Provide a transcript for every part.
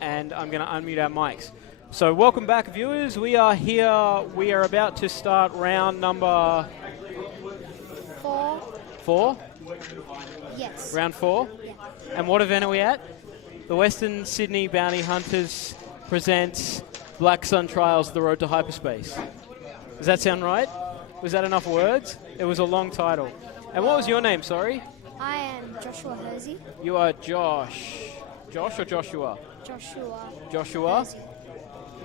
And I'm going to unmute our mics. So welcome back, viewers. We are here. We are about to start round number 4. 4? Yes. Round 4? Yeah. And what event are we at? The Western Sydney Bounty Hunters presents Blacksun Trials, The Road to Hyperspace. Does that sound right? Was that enough words? It was a long title. And what was your name, sorry? I am Joshua Hersey. You are Josh. Josh or Joshua? Joshua. Joshua? Hersey.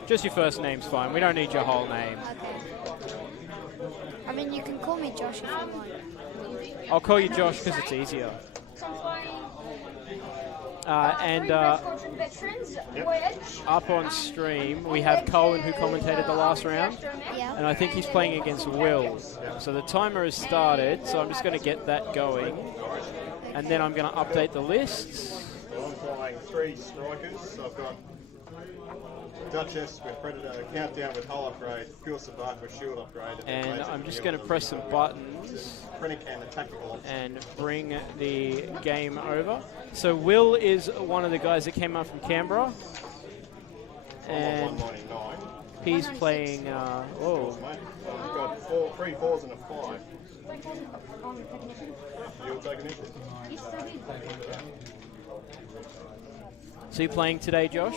Just your first name's fine. We don't need your whole name. Okay. I mean, you can call me Josh if you want. I'll call you Josh because it's easier. And up on stream, we have Cohan, who commentated the last round. Yeah. And I think he's playing against Will. So the timer has started, so I'm just going to get that going. And then I'm going to update the lists. I'm flying 3 strikers. So I've got Duchess with Predator, Countdown with hull upgrade, Pure Sabacc with shield upgrade. And I'm just going to press some buttons Krennic and the tactical option. and bring the game over. So Will is one of the guys that came up from Canberra. And 199. he's playing, oh, Mate, I've got 3 4s and a 5. You'll take an initiative. so you playing today, Josh?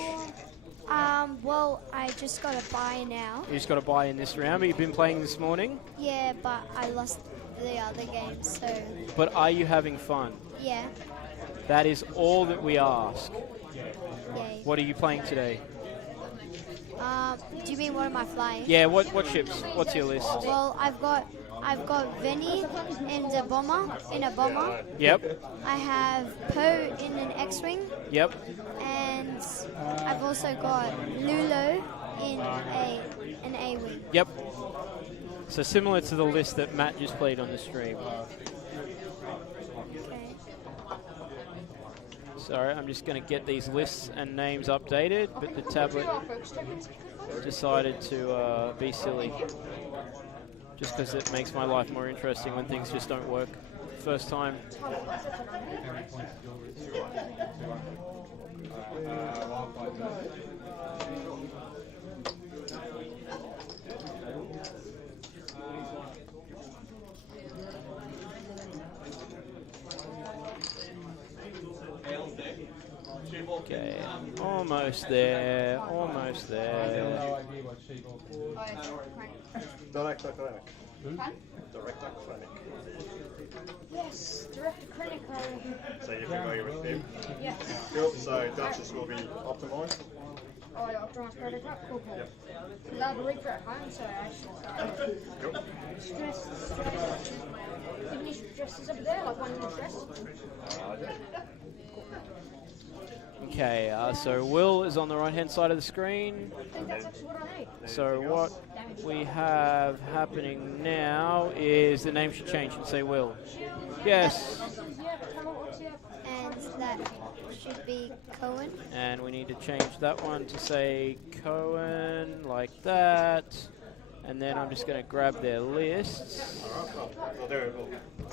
Well, I just got a buy now. You just got to buy in this round, but you've been playing this morning. Yeah, but I lost the other game, so But are you having fun? yeah. That is all that we ask. Yay. What are you playing today? Do you mean what am I flying? Yeah, what ships? What's your list? Well, I've got Vermeil in a bomber. Yep, I have Poe in an X-wing, yep. and I've also got Lulo in an A-wing. Yep. So similar to the list that Matt just played on the stream. Okay. Sorry, I'm just going to get these lists and names updated, but the tablet decided to be silly. Just because it makes my life more interesting when things just don't work first time. Okay, almost there, almost there. Director Krennic. Director Krennic. Yes, Director Krennic. So you're familiar with him? Yes. Cool. So Duchess will be optimised. Oh, yeah, optimised Predator. Cool. Yep. Because I have a reaper at home, so I actually Cool. stress. Any stresses over there, like one in the stress? Okay, so Will is on the right-hand side of the screen. I think that's actually what I need. So what we have happening now is the name should change and say Will. Yes. And that should be Cohen. And we need to change that one to say Cohen, like that. And then I'm just going to grab their lists. Well, there we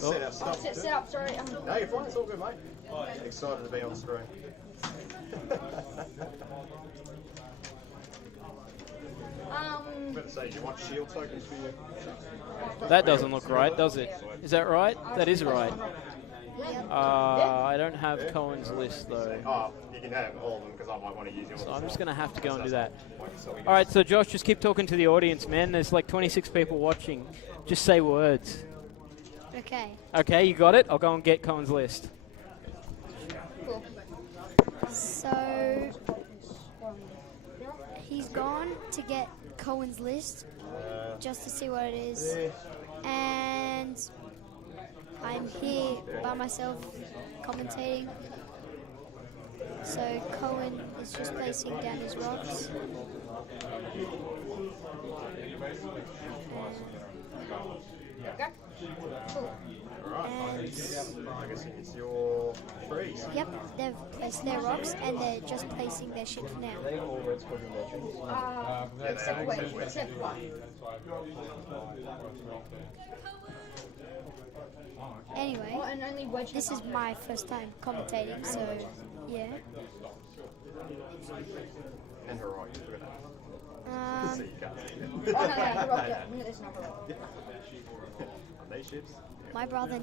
go. Set up stuff. Set up, sorry. No, you're fine. It's all good, mate. Excited to be on screen. Better say, do you want shield tokens for you? That doesn't look right, does it? Is that right? That is right. I don't have Cohen's list, though. Oh, you can have all of them because I might want to use yours. So I'm just going to have to go and do that. All right, so Josh, just keep talking to the audience, man. There's like 26 people watching. Just say words. Okay. Okay, you got it? I'll go and get Cohen's list. Cool. So he's gone to get Cohen's list just to see what it is. And I'm here by myself commentating. So Cohen is just placing down his rocks. Okay. Cool. Alright, I guess it's your freeze. Yep, they've placed their rocks and they're just placing their ships now. Except Wedge. Except one. Anyway, And only Wedge. This is my first time commentating, so yeah. And heroic. Um, So you can't see it. Oh, no, there's no heroic. On these ships? my brother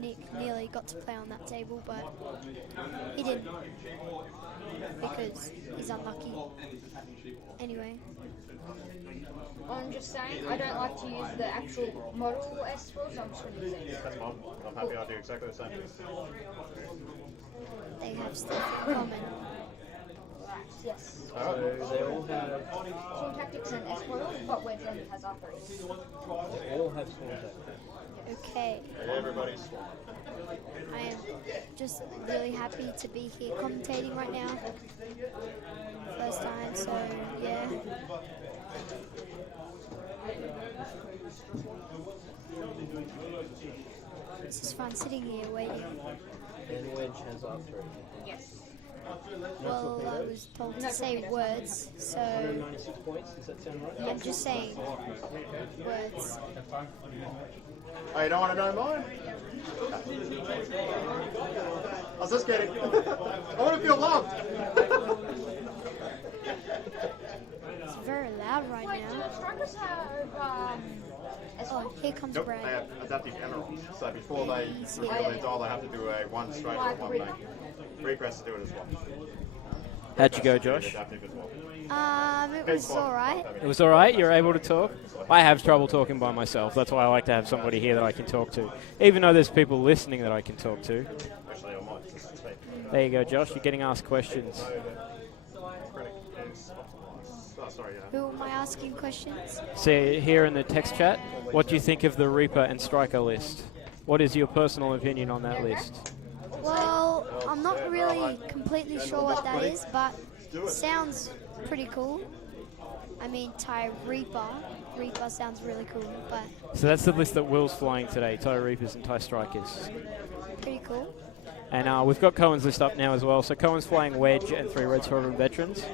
Nick nearly got to play on that table, but he didn't because he's unlucky. Anyway, I'm just saying, I don't like to use the actual model S rules, I'm just going to use it. That's fine. I'm happy I do exactly the same. they have stuff in common. Right, yes. Alright. They all have Swarm tactics and S models, but Wedge only has R3s. swarm tactics. Okay, Everybody's swan. I am just really happy to be here commentating right now. First time, so yeah. This is fun sitting here waiting. And Wedge has R3. Yes. Well, I was told to say words, so 196 points, does that sound right? I'm just saying words. Oh, you don't want to know mine? I was just kidding. I want to feel loved. It's very loud right Wait, now. do strikers have S Oh, models? here comes Nope, Brad. they have adaptive emeralds. So before they reveal their dial, they have to do a one straight or one bank. Reaper has to do it as well. How'd you go, Josh? Adaptive as well. It was alright. It was all right. You're able to talk. I have trouble talking by myself. That's why I like to have somebody here that I can talk to, even though there's people listening that I can talk to. Actually, I might just speak. There you go, Josh. You're getting asked questions. Critic is optimized. Oh, sorry, yeah. Who am I asking questions? See here in the text chat, what do you think of the Reaper and Striker list? What is your personal opinion on that list? Well, I'm not really completely sure what that is, but sounds pretty cool. I mean, Thai Reaper sounds really cool, but So that's the list that Will's flying today, Thai Reapers and Thai Strikers. pretty cool. And we've got Cohan's list up now as well. So Cohan's flying Wedge and 3 Red Squadron veterans,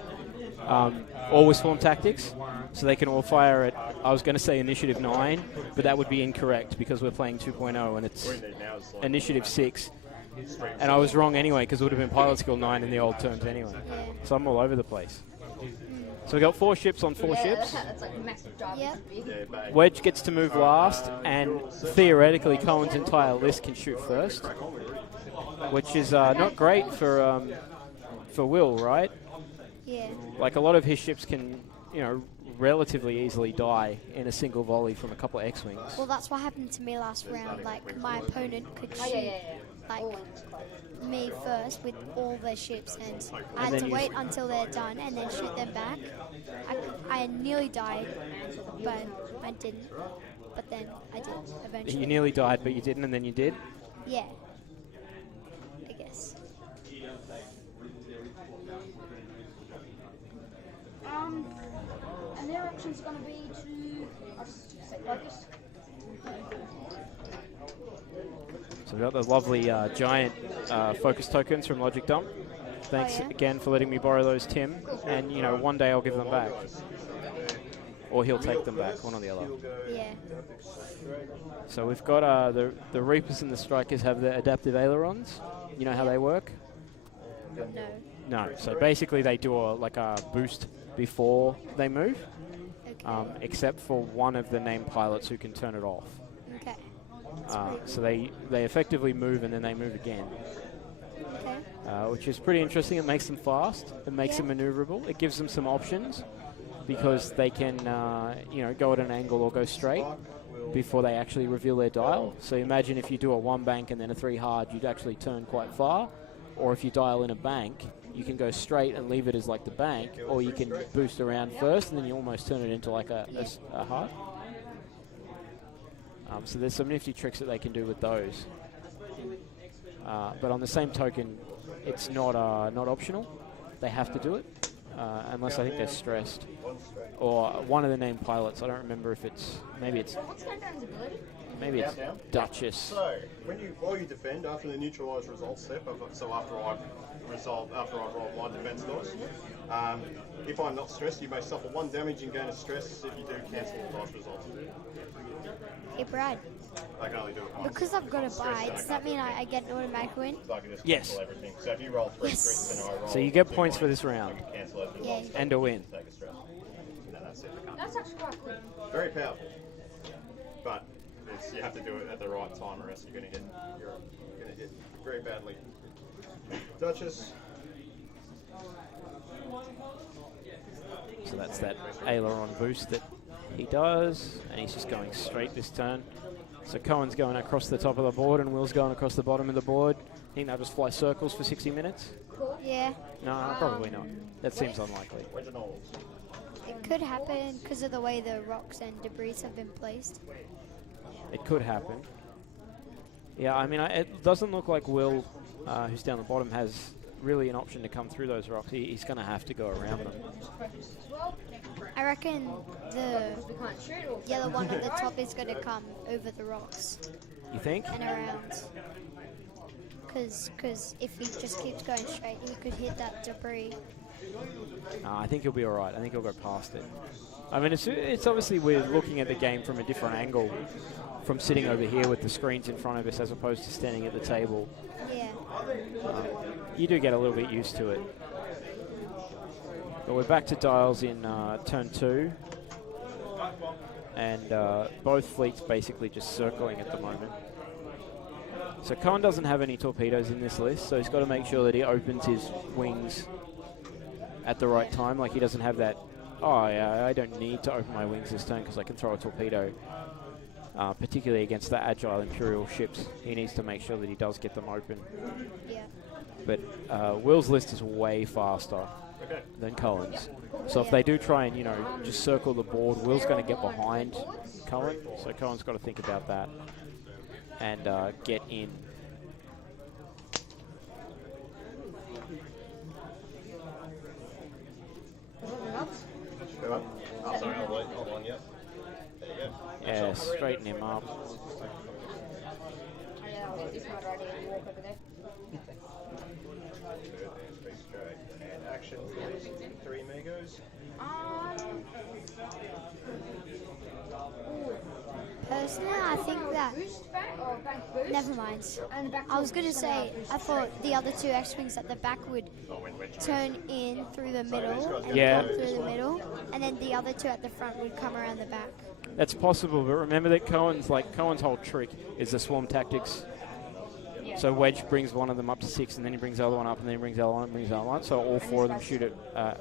all with swarm tactics. So they can all fire at, I was going to say Initiative 9, but that would be incorrect because we're playing 2.0 and it's Initiative 6. And I was wrong anyway because it would have been Pilot Skill 9 in the old terms anyway. Yeah. So I'm all over the place. So we got 4 ships on 4 ships. That's like a massive job. Yep. Big. Wedge gets to move last, and theoretically Cohan's entire list can shoot first, which is not great for Will, right? Yeah. Like a lot of his ships can, relatively easily die in a single volley from a couple of X-wings. Well, that's what happened to me last round. Like, my opponent could Oh, shoot yeah. like Oh, it's close. me first with all their ships, and I had then to you- wait until they're done and then shoot them back. I nearly died, but I didn't. But then I did eventually. You nearly died, but you didn't, and then you did. Yeah. I guess. And their option's going to be to, I'll just say focus. So we've got those lovely giant focus tokens from Logic Dump. Thanks yeah? again for letting me borrow those, Tim. And, one day I'll give them back. Or he'll take them back, one or the other. Yeah. So we've got the Reapers and the Strikers have the adaptive ailerons. You know how they work? No. No. So basically they do a boost before they move, Okay. except for one of the named pilots who can turn it off. Okay. That's pretty So they effectively move and then they move again, okay. which is pretty interesting. It makes them fast. It makes them maneuverable. It gives them some options because they can go at an angle or go straight before they actually reveal their dial. So imagine if you do a 1 bank and then a 3 hard, you'd actually turn quite far. Or if you dial in a bank, you can go straight and leave it as like the bank, or you can boost around first and then you almost turn it into like a hard. So there's some nifty tricks that they can do with those. But on the same token, it's not optional. They have to do it, unless I think they're stressed. Or one of the named pilots, I don't remember if maybe it's What's Countdown's ability? Duchess. So, while you defend after the neutralise results step, so after I roll my defense dice, if I'm not stressed, you may suffer 1 damage and gain a stress if you do cancel the dice results. Hey, Brad. I can only do it once. Because I've got a bye, does that mean I get an automatic win? So I can just Yes. cancel everything. So if you roll 3 Yes. stress, then I roll So you get 2 points for this round. You cancel it. Yeah. And a win. Take a stress. And then that's it. That's actually quite cool. Very powerful. But it's, you have to do it at the right time, or else you're going to hit very badly. Duchess. So that's that aileron boost that he does, and he's just going straight this turn. So Cohen's going across the top of the board, and Will's going across the bottom of the board. I think they'll just fly circles for 60 minutes. Yeah. No, probably not. That seems unlikely. It could happen because of the way the rocks and debris have been placed. It could happen. Yeah, I mean, it doesn't look like Will, who's down the bottom, has really an option to come through those rocks. He's going to have to go around them. I reckon the We can't shoot or yellow one at the top is going to come over the rocks You think? and around. Because if he just keeps going straight, he could hit that debris. I think he'll be all right. I think he'll go past it. I mean, it's obviously we're looking at the game from a different angle, from sitting over here with the screens in front of us as opposed to standing at the table. Yeah. You do get a little bit used to it. But we're back to dials in turn 2. And both fleets basically just circling at the moment. So Cohan doesn't have any torpedoes in this list, so he's got to make sure that he opens his wings at the right time. Like he doesn't have that, oh yeah, I don't need to open my wings this turn because I can throw a torpedo. Particularly against the agile Imperial ships. He needs to make sure that he does get them open. Yeah. But Will's list is way faster than Cohen's. So if they do try and, just circle the board, Will's going to get behind Cohen. So Cohen's got to think about that and get in. Oh, sorry, hold on, yep. There you go. Yeah, straighten him up. this might already walk over there. And action, please. 3 amigos. Personally, I think that. Boost back or back boost? Never mind. And back I was going to say, I thought the other 2 X-Wings at the back would turn in through the middle and Yeah. come through the middle, and then the other 2 at the front would come around the back. That's possible, but remember that Cohen's whole trick is the swarm tactics. So Wedge brings one of them up to 6, and then he brings the other one up, and then he brings the other one, and brings the other one. So all 4 of them shoot at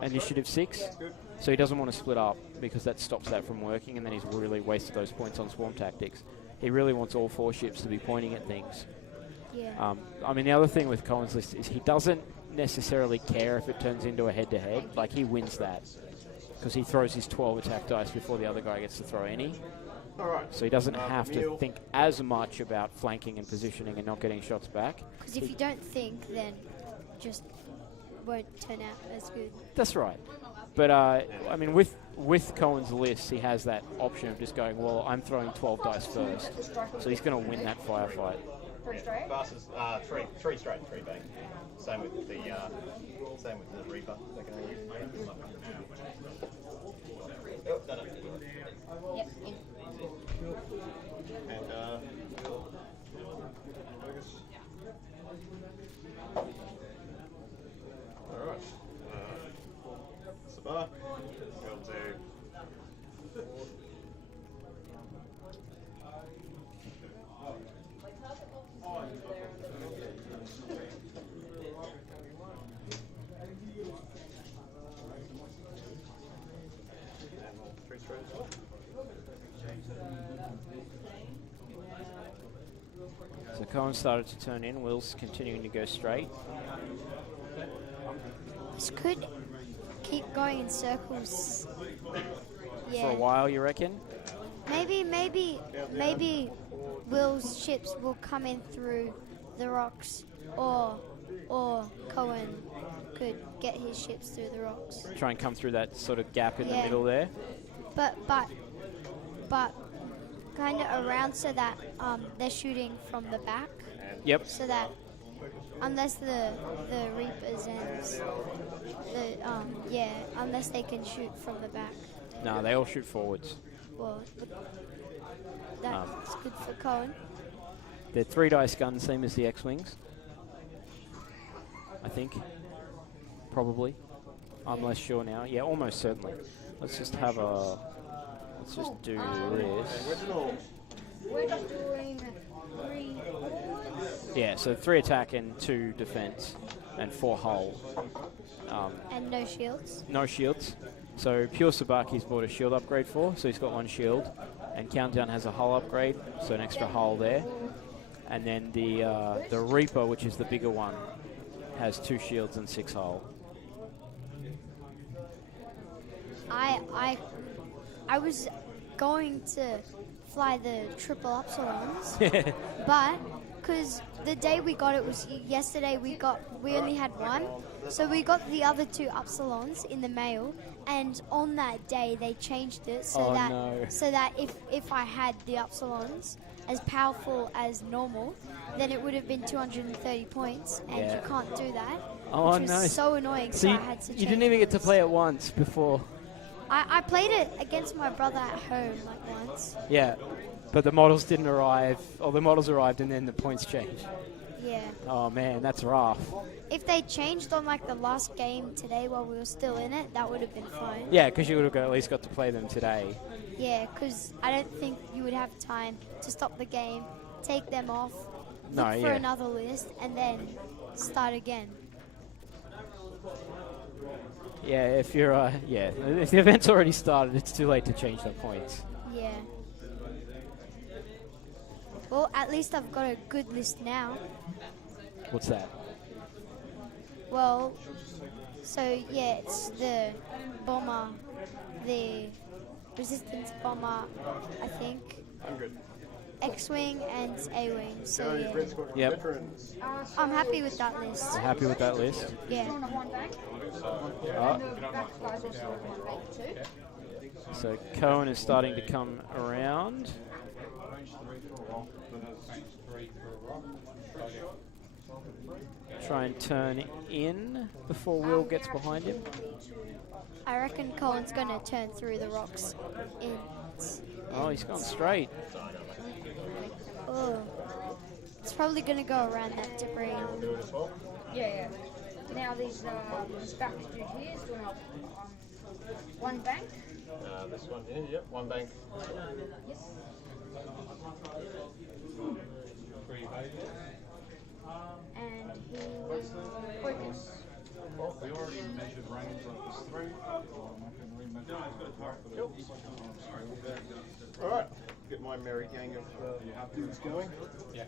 initiative 6. So he doesn't want to split up because that stops that from working, and then he's really wasted those points on swarm tactics. He really wants all 4 ships to be pointing at things. Yeah. I mean, the other thing with Cohen's list is he doesn't necessarily care if it turns into a head-to-head. Like, he wins that because he throws his 12 attack dice before the other guy gets to throw any. So he doesn't have to think as much about flanking and positioning and not getting shots back. Because if you don't think, then just won't turn out as good. That's right. But, I mean, with Cohen's list, he has that option of just going, well, I'm throwing 12 dice first. So he's going to win that firefight. 3 straight? Fastest, 3 straight and 3 back. Same with the Reaper. They can only use oh, no. Yep. In. And focus. Alright. Sabacc. Go to So Cohen started to turn in. Will's continuing to go straight. This could keep going in circles. Yeah. For a while, you reckon? Maybe Will's ships will come in through the rocks, or Cohen could get his ships through the rocks. Try and come through that sort of gap in the Yeah. middle there. But kind of around so that they're shooting from the back. Yep. So that unless the Reapers and unless they can shoot from the back. No, they all shoot forwards. Well, It's good for Cohan. They're 3-dice guns, same as the X-Wings. I think. Probably. I'm less sure now. Yeah, almost certainly. Let's just have a... Let's just do this. We're just doing 3 forwards. Yeah, so 3 attack and 2 defense and 4 hull. And no shields. No shields. So pure Sabacc he's bought a shield upgrade for, so he's got 1 shield. And Countdown has a hull upgrade, so an extra hull there. And then the Reaper, which is the bigger one, has 2 shields and 6 hull. I was going to fly the triple Upsilons, but because the day we got it was yesterday, we only had 1, so we got the other 2 Upsilons in the mail, and on that day they changed it so that if I had the Upsilons as powerful as normal, then it would have been 230 points, and you can't do that. Oh which was so annoying. So I had to. You didn't even get to play it once before. I played it against my brother at home like once. Yeah, but the models didn't arrive, or the models arrived and then the points changed. Yeah. Oh man, that's rough. If they changed on like the last game today while we were still in it, that would have been fine. Yeah, because you would have at least got to play them today. Yeah, because I don't think you would have time to stop the game, take them off, No, look for yeah. another list, and then start again. Yeah, if you're, if the event's already started, it's too late to change the points. Yeah. Well, at least I've got a good list now. What's that? Well, so yeah, it's the bomber, the resistance bomber, I think. I'm good. X-wing and A-wing. So Go, yeah, Red Squadron Yep. veterans. I'm happy with that list. You're happy with that list? Yeah. On a 1 bank. Oh, And the back guys also on 1 bank too. so Cohan is starting to come around. Try and turn in before Will gets behind him. I reckon Colin's going to turn through the rocks in. Oh, he's gone straight. Oh. It's probably going to go around that debris. Yeah. Now this back dude here is doing 1 bank. This one here, yep, 1 bank. Yes. And he focus. We already measured range of this 3. I can remeasure it. Alright, get my merry gang of dudes going. Yeah.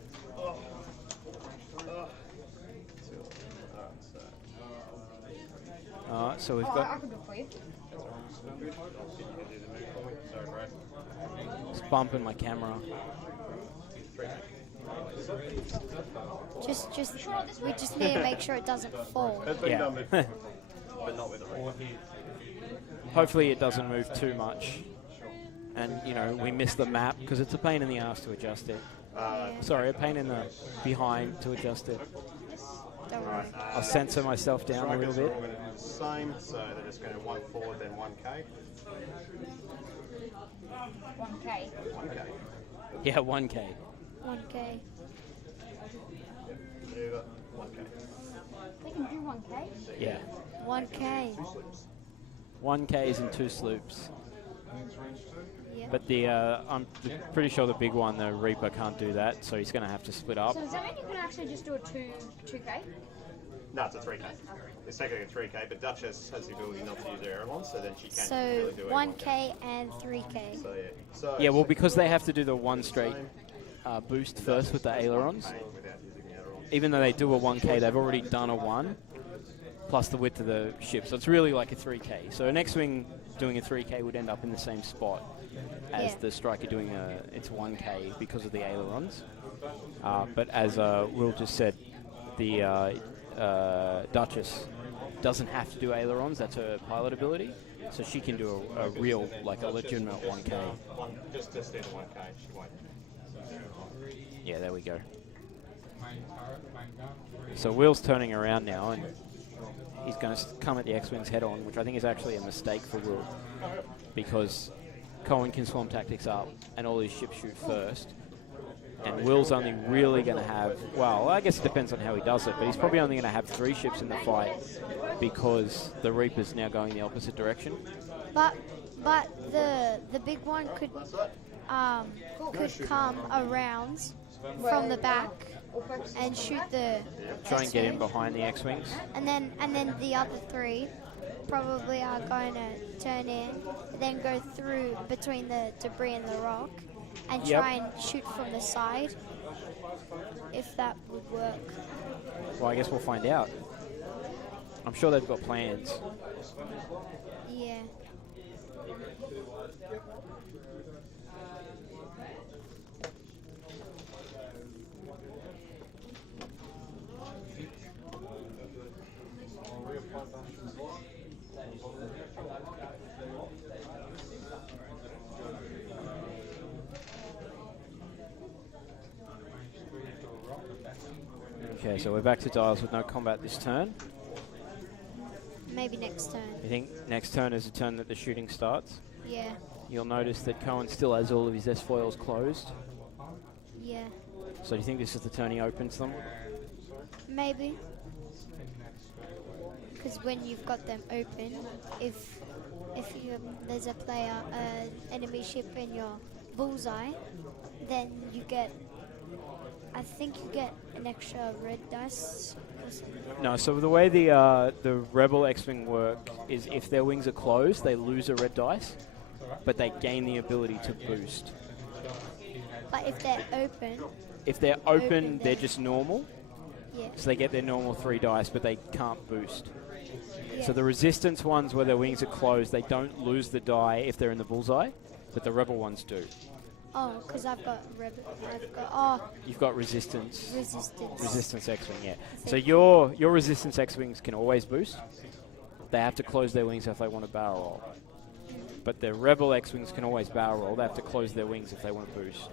So we've I got can do it for you. this bump in my camera. We just need to make sure it doesn't fall. Has been Yeah. done before, but not with a ring. Hopefully it doesn't move too much. And, you know, we miss the map because it's a pain in the ass to adjust it. Sorry, a pain in the behind to adjust it. Don't worry. I'll censor myself down a little bit. I'm going to do the same, so they're just going to 1 forward, then 1K. 1K. 1K. Yeah, 1K. 1K. Do that. 1K. They can do 1K. Yeah. 1K. 1K is in 2 sloops. Yeah. But I'm pretty sure the big one, the Reaper, can't do that, so he's going to have to split up. So does that mean you can actually just do a 2K? No, it's a 3K. It's technically a 3K, but Duchess has the ability not to use her ailerons, so then she can So really do it. 1K and 3K. So yeah. So Yeah, well, because they have to do the 1 straight boost first with the ailerons, without using the ailerons. even though they do a 1K, they've already done a 1, plus the width of the ship. So it's really like a 3K. So an X-Wing doing a 3K would end up in the same spot as the Striker doing its 1K because of the ailerons. But as Will just said, the Duchess doesn't have to do ailerons. That's her pilot ability. So she can do a real, like a legitimate 1K. Just do the 1K, she won't. Yeah, there we go. So Will's turning around now, and he's going to come at the X-Wings head-on, which I think is actually a mistake for Will, because Cohan can swarm tactics up, and all his ships shoot first, And Will's only really going to have, well, I guess it depends on how he does it, but he's probably only going to have 3 ships in the fight because the Reaper's now going the opposite direction. But the big one could come around from the back and shoot the Try and get in X-Wing. behind the X-Wings. And then the other 3 probably are going to turn in, then go through between the debris and the rock, and Yep. try and shoot from the side, if that would work. Well, I guess we'll find out. I'm sure they've got plans. Yeah. Okay, so we're back to dials with no combat this turn. Maybe next turn. You think next turn is the turn that the shooting starts? Yeah. You'll notice that Cohan still has all of his S-foils closed. Yeah. So do you think this is the turn he opens them? Maybe. Because when you've got them open, if there's a player, enemy ship in your bullseye, then you get, I think you get an extra red dice or something. No, so the way the Rebel X-Wing work is if their wings are closed, they lose a red dice, but they gain the ability to boost. But if they're open, If they're open, Open, they're then- just normal, yeah. so they get their normal 3 dice, but they can't boost. Yeah. So the resistance ones where their wings are closed, they don't lose the die if they're in the bullseye, but the Rebel ones do. Oh, because I've got You've got resistance. resistance. Resistance X-Wing, yeah. So your Resistance X-Wings can always boost. They have to close their wings if they want to barrel roll. But the Rebel X-Wings can always barrel roll. They have to close their wings if they want to boost.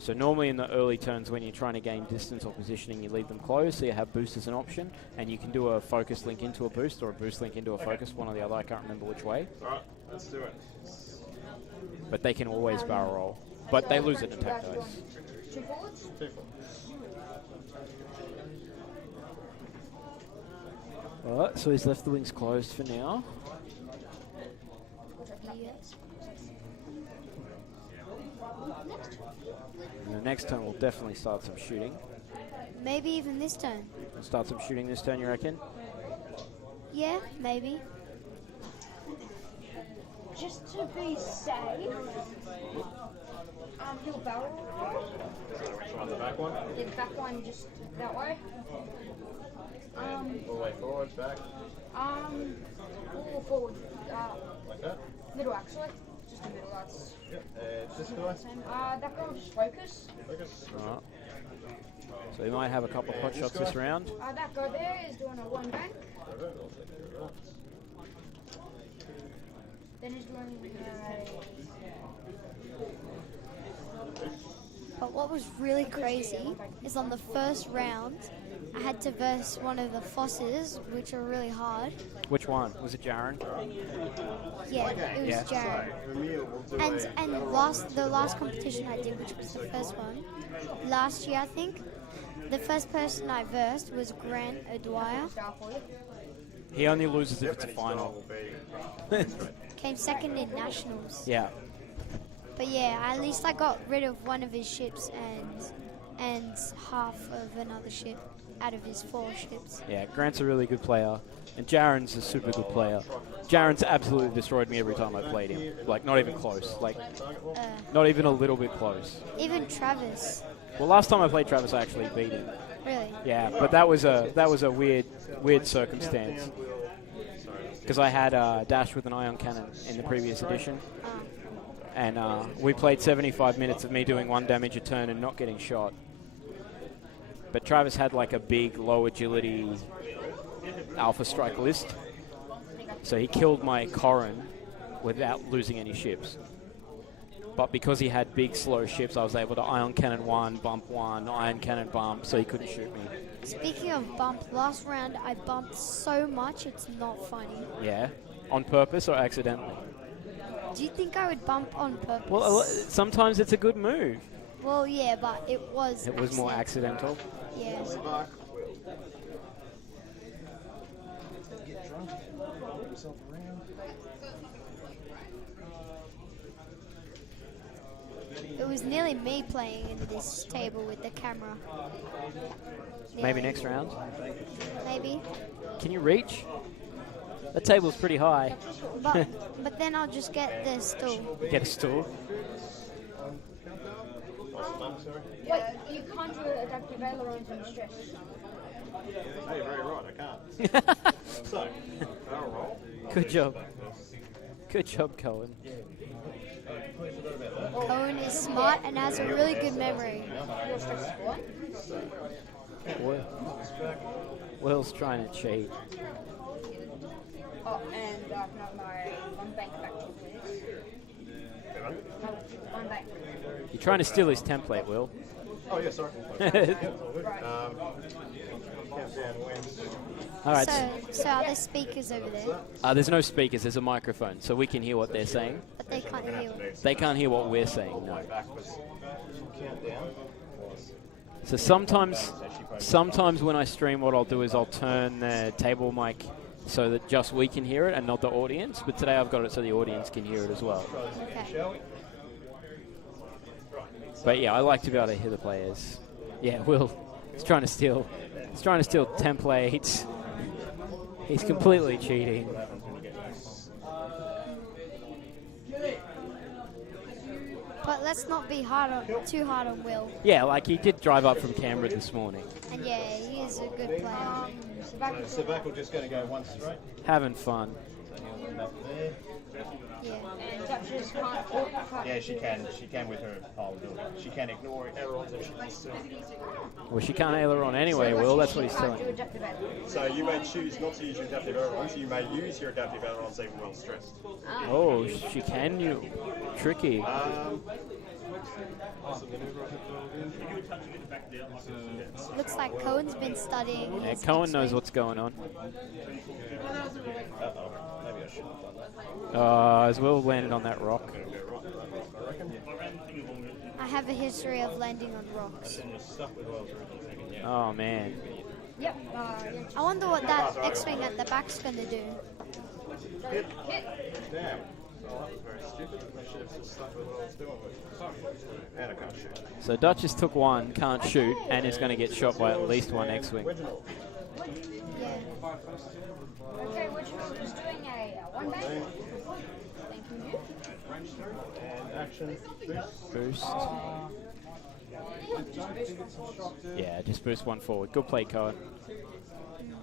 So normally in the early turns when you're trying to gain distance or positioning, you leave them closed, so you have boost as an option, and you can do a focus link into a boost or a boost link into a focus, one or the other, I can't remember which way. Alright, let's do it. But they can always barrel roll. But they lose an attack dice. 2 forwards? Careful. Alright, so he's left the wings closed for now. Yeah. And the next turn we'll definitely start some shooting. Maybe even this turn. We'll start some shooting this turn, you reckon? Yeah, maybe. Just to be safe, he'll barrel roll. So which one, the back one? Yeah, the back one just that way. All the way forward, back, All forward. like that? Middle actually. Just the middle, that's... Yep. And this guy? that guy will just focus. Focus. Alright. So he might have a couple of pot shots this round. That guy there is doing a 1 bank. Over. I'll take care of Then he's doing But what was really crazy is on the first round, I had to verse one of the Fosses, which are really hard. Which one? Was it Jaren? Yeah, it was Yeah. Jared. Vermeil will do And the last competition I did, which was the first one, last year I think, the first person I versed was Grant O'Dwyer. star for you. He only loses if it's a final. Came second in nationals. Yeah. But yeah, at least I got rid of one of his ships and half of another ship out of his 4 ships. Yeah, Grant's a really good player, and Jaren's a super good player. Jaren's absolutely destroyed me every time I played him. Like, not even close. Like, not even a little bit close. Even Travis, Well, last time I played Travis, I actually beat him. really. Yeah, but that was a weird circumstance. Because I had Dash with an ion cannon in the previous edition. And we played 75 minutes of me doing 1 damage a turn and not getting shot. But Travis had like a big, low agility Alpha Strike list. So he killed my Cohan without losing any ships. But because he had big, slow ships, I was able to Ion Cannon 1, Bump 1, Ion Cannon Bump, so he couldn't shoot me. Speaking of bump, last round I bumped so much it's not funny. Yeah? On purpose or accidentally? Do you think I would bump on purpose? Well, sometimes it's a good move. Well, yeah, but it was. It was more accidental. Yeah. Sabacc, Will. Get drunk, roll yourself around. It was nearly me playing into this table with the camera. Maybe Nearly. next round. Maybe. Can you reach? That table's pretty high. But then I'll just get the stool. Get a stool. Wait, you can't do adaptive ailerons under stress. Hey, you're very right, I can't. So, barrel roll. Good job. Good job, Cohen. Cohen is smart and has a really good memory. Your stress is one. Will's trying to cheat. Oh, and I can have my one bank back to please. No, one bank. You're trying to steal his template, Will. Oh, yeah, sorry. Right. Countdown wins. All right. So are there speakers over there? There's no speakers. There's a microphone, so we can hear what they're saying. But they can't hear it. They can't hear what we're saying. No. Backwards. Countdown. So sometimes when I stream, what I'll do is I'll turn the table mic so that just we can hear it and not the audience. But today I've got it so the audience can hear it as well. Okay. But yeah, I like to be able to hear the players. Yeah, Will. He's trying to steal. He's trying to steal templates. He's completely cheating. But let's not be too hard on Will. Yeah, like he did drive up from Canberra this morning. And yeah, he is a good player. Sabacc will just going to go once straight. Having fun. Yeah. And Duchess can't. Yeah, she can with her pole ability. She can ignore ailerons if she wants to. Well, she can't aileron anyway, Will. That's what he's telling you. So you may choose not to use your adaptive ailerons. You may use your adaptive ailerons even while stressed. Oh, she can you. Tricky. Looks like Cohen's been studying. Yeah, his Cohen knows X-ray. what's going on. Uh-oh. Maybe I shouldn't have done that. As Will landed on that rock. I have a history of landing on rocks. Oh, man. Yep. I wonder what that X-wing at the back's going to do. Damn. Oh, that was very stupid. I should have just stuck with what I was doing. And I can't shoot. So Duchess took one, can't shoot, and is going to get shot by at least one X-Wing. Yeah. Okay, which one is doing a one bank? Thank you. And action. Boost. Yeah, just boost one forward. Good play, Cohen.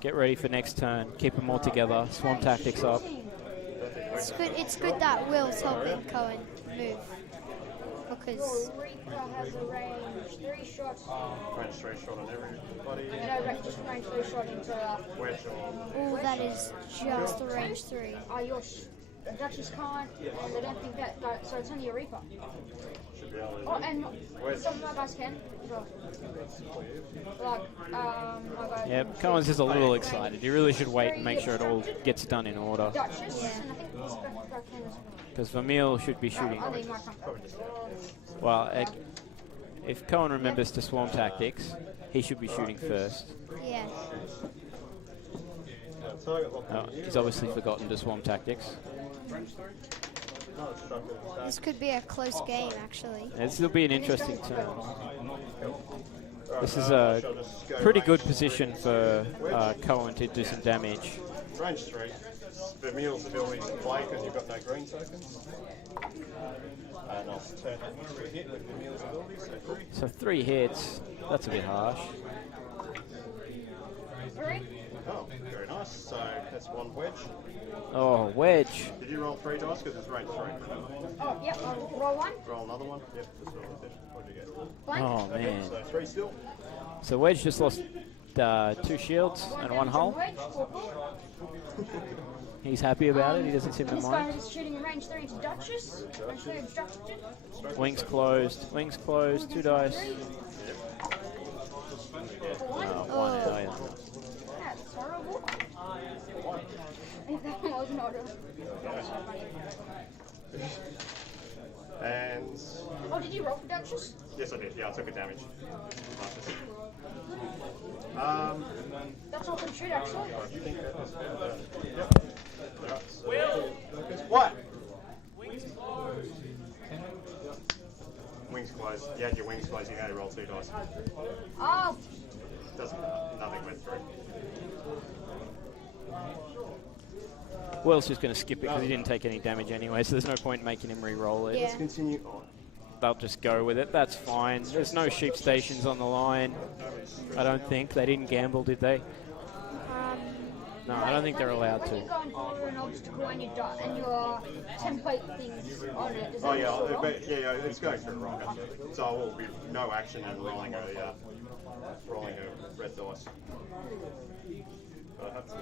Get ready for next turn. Keep them all together. Swarm tactics up. It's good that Will's helping Cohen move. Because Reaper has a range 3 shots. Range 3 shot on everybody. No, just range 3 shot into Wedge on. all that is just a range 3. The Duchess can't, and I don't think that, so it's only a Reaper. Should be able to. Oh, and some of my guys can. So, like, my guys. Yeah, Cohen's just a little excited. He really should wait and make sure it all gets done in order. Duchess, and I think this guy can as well. Because Vermeil should be shooting. I think my front. Well, if Cohen remembers to swarm tactics, he should be shooting first. Yeah. Oh, he's obviously forgotten to swarm tactics. This could be a close game, actually. This will be an interesting turn. This is a pretty good position for Cohen to do some damage. Range 3. Vermeil's ability to play because you've got no green tokens. And I'll turn a hit with Vermeil's ability, so 3. So 3 hits. That's a bit harsh. 3. Oh, very nice. So that's 1 wedge. Oh, Wedge. Did you roll 3 dice because it's range 3? Oh, yep, I'll roll 1. Roll another one. Yep, just roll it. What did you get? Blank. Oh, man. So 3 still. So Wedge just lost 2 shields and 1 hull. Wedge. He's happy about it. He doesn't seem to This guy mind. is shooting range 3 into Duchess. Range 3 obstructed. Wings closed. Wings closed. 2 dice. One. Oh, 1 out. That's horrible. If that was not a... And Oh, did you roll for Duchess? yes, I did. Yeah, I took a damage. That's all can shoot, actually. I think that was yep. What? Wings closed. You had your wings closed. You had to roll 2 dice. Oh, Doesn't nothing went through. Will's just going to skip it because he didn't take any damage anyway, so there's no point making him re-roll it. Yeah. Let's continue on. They'll just go with it. That's fine. There's no sheep stations on the line. I don't think. They didn't gamble, did they? No, I don't think they're allowed when to. you go into order an obstacle and your template things on it, does Oh that yeah, still roll? yeah, it's going through rock actually. So I will be no action and rolling a red dice. But I have to.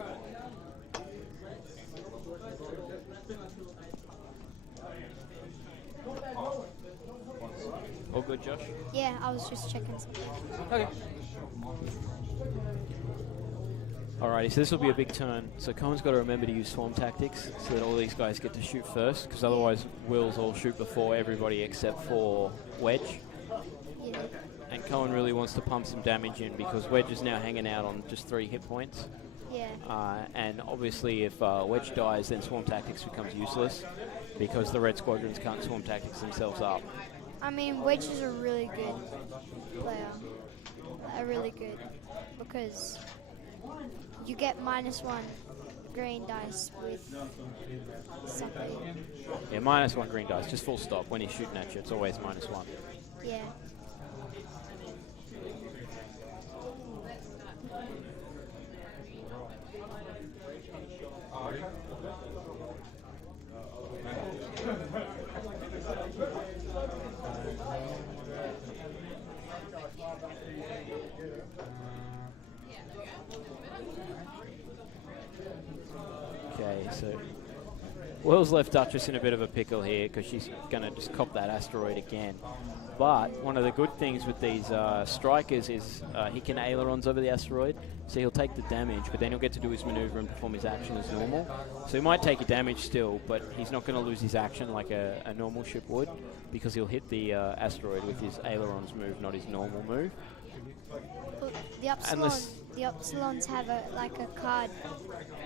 All good, Josh? Yeah, I was just checking something. Okay. Alrighty, so this will be a big turn. So Cohen's got to remember to use swarm tactics so that all these guys get to shoot first, because otherwise Will's all shoot before everybody except for Wedge. Yeah. And Cohen really wants to pump some damage in because Wedge is now hanging out on just 3 hit points. Yeah. And obviously if Wedge dies, then swarm tactics becomes useless because the red squadrons can't swarm tactics themselves up. I mean, Wedge is a really good player. Really good. Because you get -1 green dice with something. Yeah, -1 green dice, just full stop. When he's shooting at you, it's always -1. Yeah. Okay, so Will's left Duchess in a bit of a pickle here because she's going to just cop that asteroid again. But one of the good things with these strikers is he can ailerons over the asteroid, so he'll take the damage, but then he'll get to do his maneuver and perform his action as normal. So he might take a damage still, but he's not going to lose his action like a normal ship would, because he'll hit the asteroid with his ailerons move, not his normal move. But the Unless- Upsilons have a card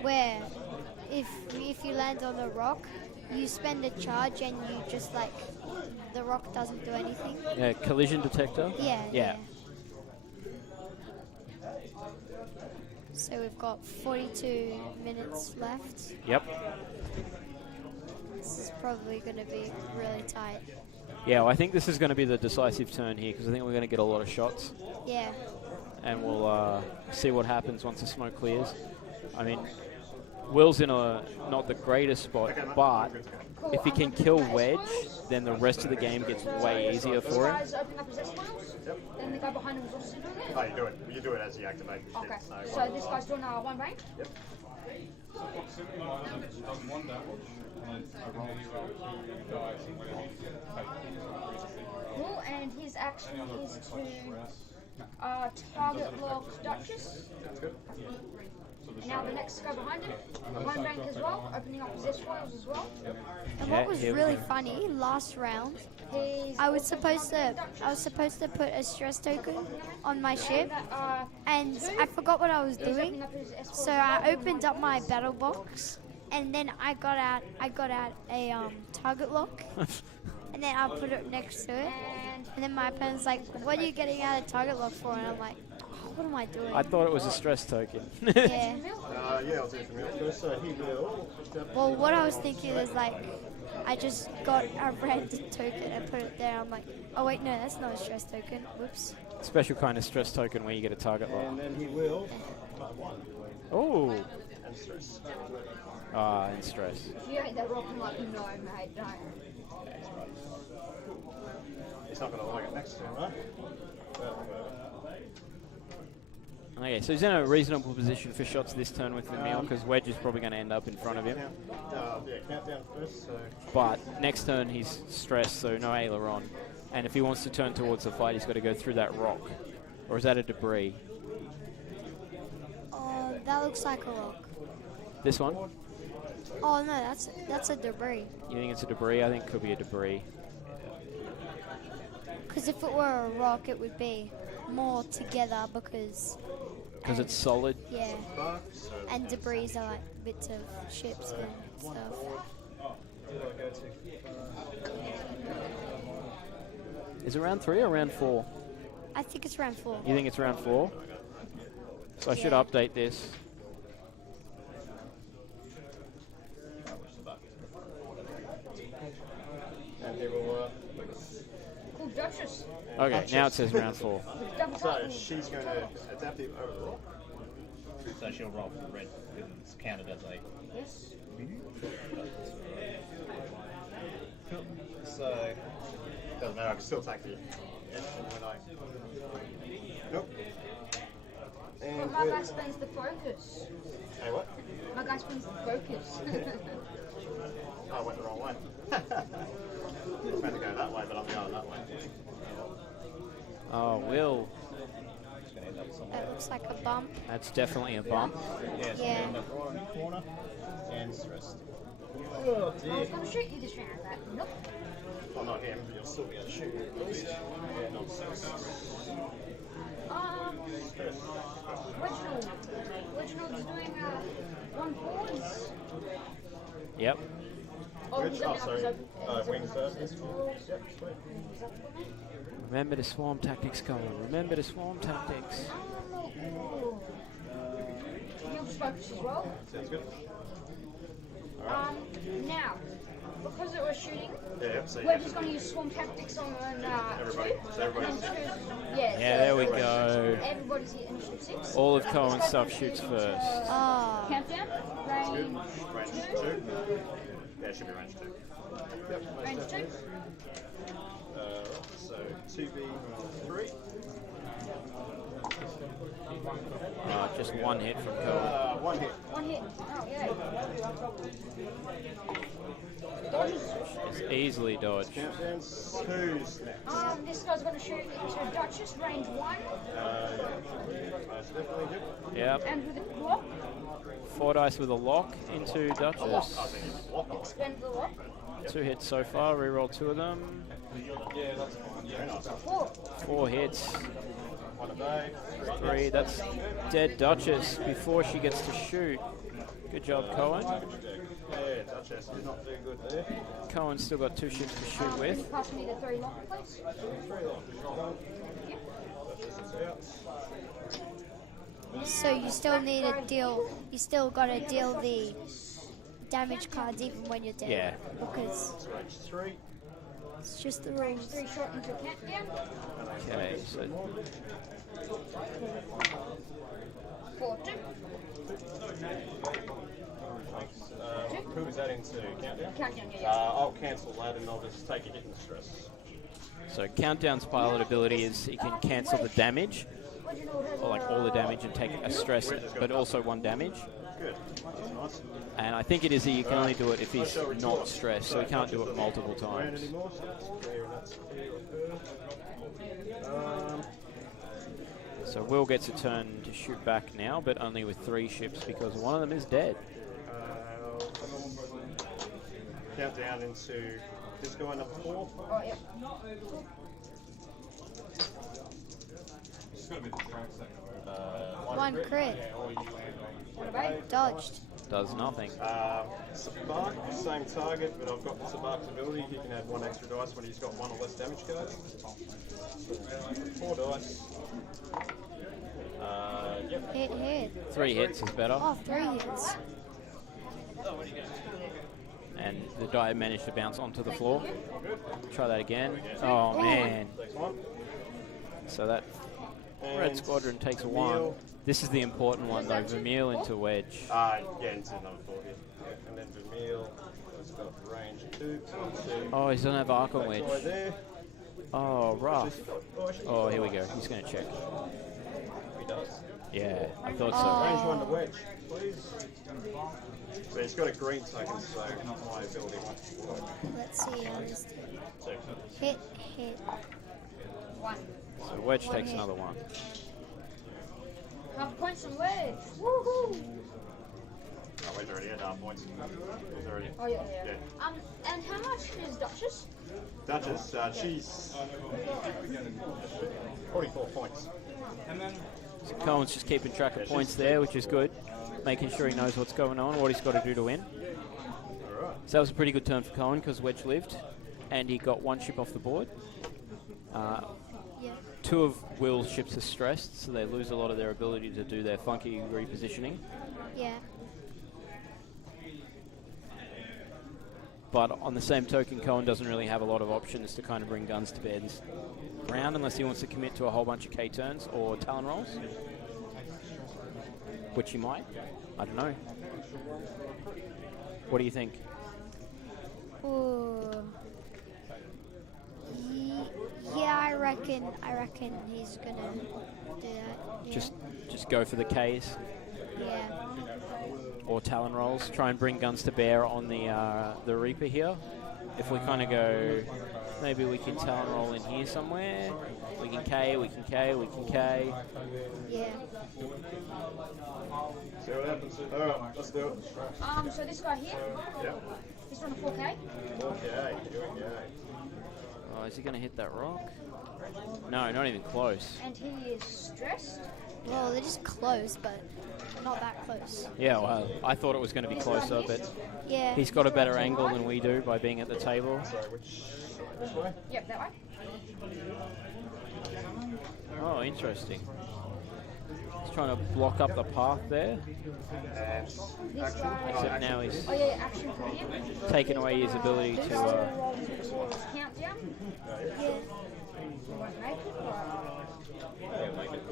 where if you land on a rock, you spend a charge and you just the rock doesn't do anything. Yeah, collision detector? Yeah. Yeah. So we've got 42 minutes left. Yep. This is probably going to be really tight. Yeah, well, I think this is going to be the decisive turn here because I think we're going to get a lot of shots. Yeah. And we'll see what happens once the smoke clears. I mean, Will's in not the greatest spot, but if he can kill Wedge, then the rest of the game gets way easier for him. Guys open up his S-files, then the guy behind him is also doing it. Oh, you do it as you activate. Okay, Shit. so this guy's doing 1 bang. Yep. Proximity mine does 1 damage, and I roll 2 dice and when I take Cool, and his action is to target lock Duchess. That's good. And now the next guy behind him, 1 bank as well, opening up his S-files as well. And Yeah, what was here we really go. funny last round, He's I was supposed to put a stress token on my ship, and I forgot what I was doing. opening up his S-files. So I opened up my battle box, and then I got out a target lock, and then I put it next to it. And then my opponent's like, "What are you getting out of target lock for?" And I'm like, oh, "What am I doing?" I thought it was a stress token. Yeah. Yeah, I'll do it from here first. So he will. Well, what I was thinking is I just got a red token and put it there. I'm like, oh wait, no, that's not a stress token. Whoops. Special kind of stress token where you get a target lock. And then he will. Oh, And stress. and stress. If you ain't that rock, I'm like, no, mate, don't. He's not going to like it next turn, right? Okay, so he's in a reasonable position for shots this turn with Vermeil because Wedge is probably going to end up in front of him. Countdown first. So But next turn he's stressed, so no aileron. And if he wants to turn towards the fight, he's got to go through that rock. Or is that a debris? Oh, that looks like a rock. This one? Oh no, that's a debris. You think it's a debris? I think it could be a debris. Because if it were a rock, it would be more together because Because it's solid. yeah, Spark, so and debris are like bits of ships and stuff. Is it round 3 or round 4? I think it's round 4. You think it's round 4? So I should Yeah. update this. and he will. Cool Duchess. Okay, now it says round 4. Double So tap. she's going to adaptive over the rock. So she'll roll for the red because it's counted as a. Yes. So doesn't matter. I can still take the action when I. Nope. And But my guy spends the focus. Hey, what? My guy spends the focus. I went the wrong way. I was meant to go that way, but I'm going that way. Oh, Will. That looks like a bump. That's definitely a bump. Yeah, so Yeah. end up right in the corner and stressed. Oh I was dear. going to shoot you this round, but nope. I'm not him, but you'll still be able to shoot me at least. Yeah, nonsense. Reginald's doing 1 pause. Yep. Oh, Which? he's Oh, opening up sorry. his open. Wings first. Yep, sweet. Remember the swarm tactics, Cohan. Remember the swarm tactics. He'll just focus as well. Sounds good. Now, because it was shooting, Yeah, so we're just going to use swarm tactics on everybody. 2. So everybody. And 2. Yeah, so there we go. Everybody's at initiative 6. All of Cohen's stuff shoots first. Oh, Countdown. Range Range 2. Yeah, it should be range 2. Yep. Range 2. So 2v3. Just one hit from Cohen. 1 hit. 1 hit. Oh, yay. Dodges. It's easily dodged. Countdown 2's next. This guy's going to shoot into Duchess, range 1, Most definitely good. Yep. and with a block, 4 dice with a lock into Duchess. I think it's block on. expend the lock. 2 hits so far. Reroll 2 of them. Very nice. 4. 4 hits. 1 a day. 3. That's dead Duchess before she gets to shoot. Good job, Cohen. Yeah, Duchess did not do good there. Cohen's still got 2 ships to shoot Can you with. pass me the 3 lock, please? 3 long. Duchess is out. so you still need to deal. You still got to deal the damage cards even when you're dead. Yeah. Because Range 3. it's just the Range rules. 3 shot into countdown. Okay, so 4, 2. Who was that into? Countdown? Countdown, yeah. I'll cancel that and I'll just take a hit in stress. So Countdown's pilot ability is he can cancel the damage, or like all the damage, and take a stress, but also 1 damage. Good. That's nice. And I think it is that you can only do it if he's not stressed, so he can't do it multiple Round times. anymore, so that's clear and that's clear of her. So Will gets a turn to shoot back now, but only with 3 ships because one of them is dead. Countdown into this guy number 4. Oh, yeah. It's going to be the track second. 1 crit. What about? Dodged. Does nothing. Sabacc, same target, but I've got Sabacc's ability. He can add 1 extra dice when he's got 1 or less damage cards. 4 dice. Yep. Hit. 3 hits is better. Oh, 3 hits. And the die managed to bounce onto the floor. Try that again. Oh man. Takes 1. So that Red Squadron takes 1. This is the important one though. Vermeil into Wedge. Yeah, into number 4 here. And then Vermeil has got range 2. Oh, he doesn't have arc on Right Wedge. there. Oh, rough. Oh, here we go. He's going to check. He does. Yeah, I thought Range so. 1 to Wedge, please. So he's got a green token, so my ability won't work. Let's see. Hit. 1. So Wedge takes another 1. Half points and Wedge. Woohoo! Oh, Wedge already had points. He's already. Oh yeah. Yeah. And how much is Duchess? Duchess, she's 44 points. So Cohen's just keeping track of points there, which is good. Making sure he knows what's going on, what he's got to do to win. Alright. So that was a pretty good turn for Cohen because Wedge lived, and he got one ship off the board. Yeah. Two of Will's ships are stressed, so they lose a lot of their ability to do their funky repositioning. Yeah. But on the same token, Cohen doesn't really have a lot of options to kind of bring guns to bear this round unless he wants to commit to a whole bunch of K turns or Talon rolls, which he might. I don't know. What do you think? Ooh. Yeah, I reckon he's gonna do that. Yeah. Just go for the Ks Yeah. or Talon rolls. Try and bring guns to bear on the Reaper here. If we kind of go, maybe we can Talon roll in here somewhere. We can K, we can K, we can K. Yeah. See what happens. Alright, let's do it. So this guy here, Yep. he's on a 4K. Okay, here we go. Oh, is he going to hit that rock? No, not even close. And he is stressed. Well, they're just close, but not that close. Yeah, well, I thought it was going to be closer, but Yeah. he's got a better angle than we do by being at the table. Sorry, which this way? Yep, that way. Oh, interesting. He's trying to block up the path there. And This guy. Except now he's Oh yeah, action from him. taken away his ability This to... guy will roll towards countdown. Yeah. Won't make it. yeah, make it.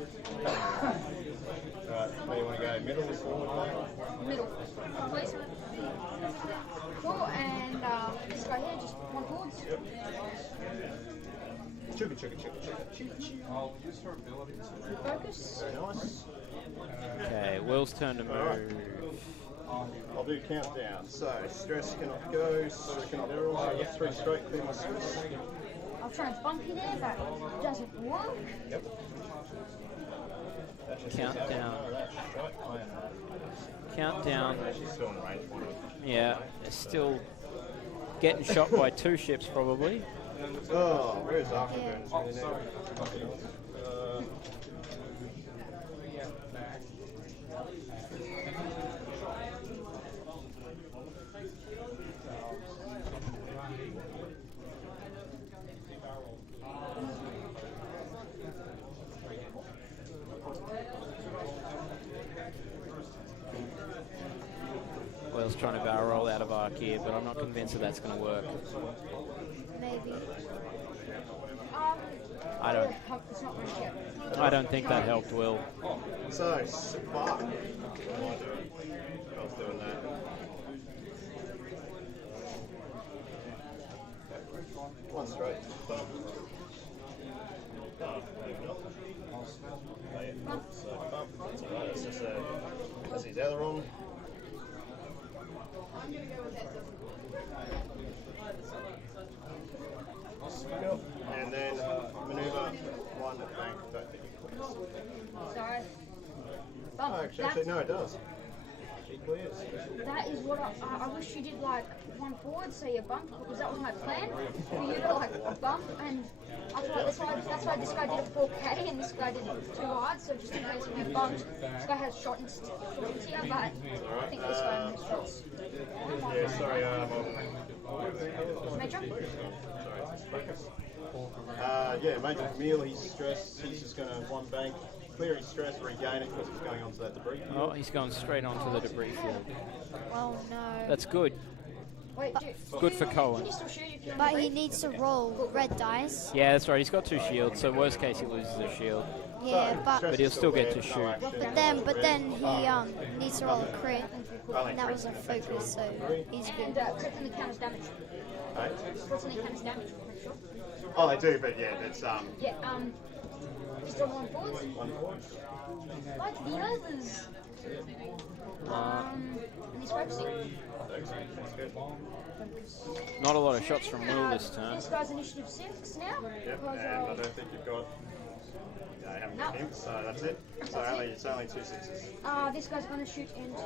Alright, where you want to go? Middle or forward? Middle, please. Cool, and this guy here just one forwards. Chugga. I'll use her abilities. Focus. Very nice. Okay, Will's turn to move. I'll do countdown. So, stress cannot go, stress cannot error. So I get 3 straight, clear my stress. I'll try and bump you there, but it doesn't work. Yep. Countdown. Countdown. She's still in range. Yeah, they're still getting shot by 2 ships probably. Oh, where's Afterburns? Really now? Will's trying to barrel roll out of arc here, but I'm not convinced that that's going to work. Maybe. I don't. It's not ready yet. I don't think that helped Will. So, Sabacc. What am I doing? I was doing that. One straight. It's just that's his aileron. Cool. And then maneuver one at bank. Don't think he clears. Sorry. Oh, Bump. actually, no, it does. She clears. That is what I wish you did, like one forward, so you bump, because that was my plan for you to like bump, and I thought that's why this guy did a 4K and this guy did it too hard, so just in case we bumped, this guy has shot into here, but I think this guy has shots. Yeah, sorry, Major? yeah, Major Vermeil, he's stressed. He's just going to one bank, clear his stress, regain it because he's going onto that debris field. Oh, he's going straight onto the debris field. Oh no. That's good. Wait, Good for Cohen. can you still shoot if you're But on he the needs to roll red dice. Yeah, that's right. He's got 2 shields, so worst case he loses a shield. Yeah, But he'll still get to shoot. but then he needs to roll a crit, and that was a focus, so he's And good. click on the counter's damage. Right? What's on the counter's damage? Make sure. Oh, they do, but yeah, it's Yeah, just on one forwards. one forward. Like the others. And he's focusing. That's good. Not a lot of shots from Will this turn. This guy's initiative 6 now. Yep, Because and I don't think you've got. No, I haven't no, got him, so that's it. So it's only 2 sixes. This guy's going to shoot into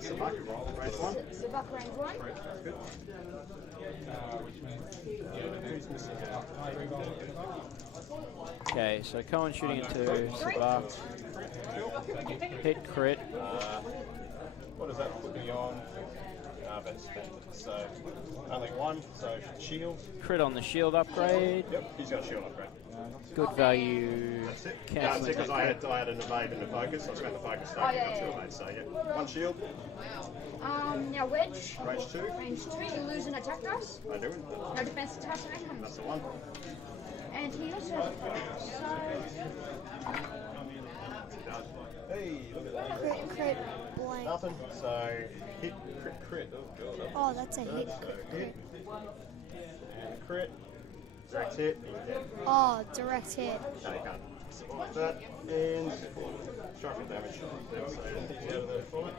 Sabacc, range 1. Sabacc range 1. That's good. Who's missing out? Okay, so Cohan shooting into Sabacc. Hit crit. What does that put me on? That's spent. So only 1, so shield. Crit on the shield upgrade. Yep, he's got a shield upgrade. Good value. That's it. Cancelling That's because that I had an evade and a focus, so I spent the focus to evade. So yeah, 1 shield, Now Wedge. range 2. Range 2. You lose an attack dice. I do it. No defense dice or anything. That's the one. And he also. Hey, look at that. Crit, blank. Nothing. So hit, crit. Oh god. Oh, that's a hit. So Crit. hit and crit. Direct hit. He's dead. Oh, direct hit. No, you can't survive that. And structural damage. So he's out of the fight.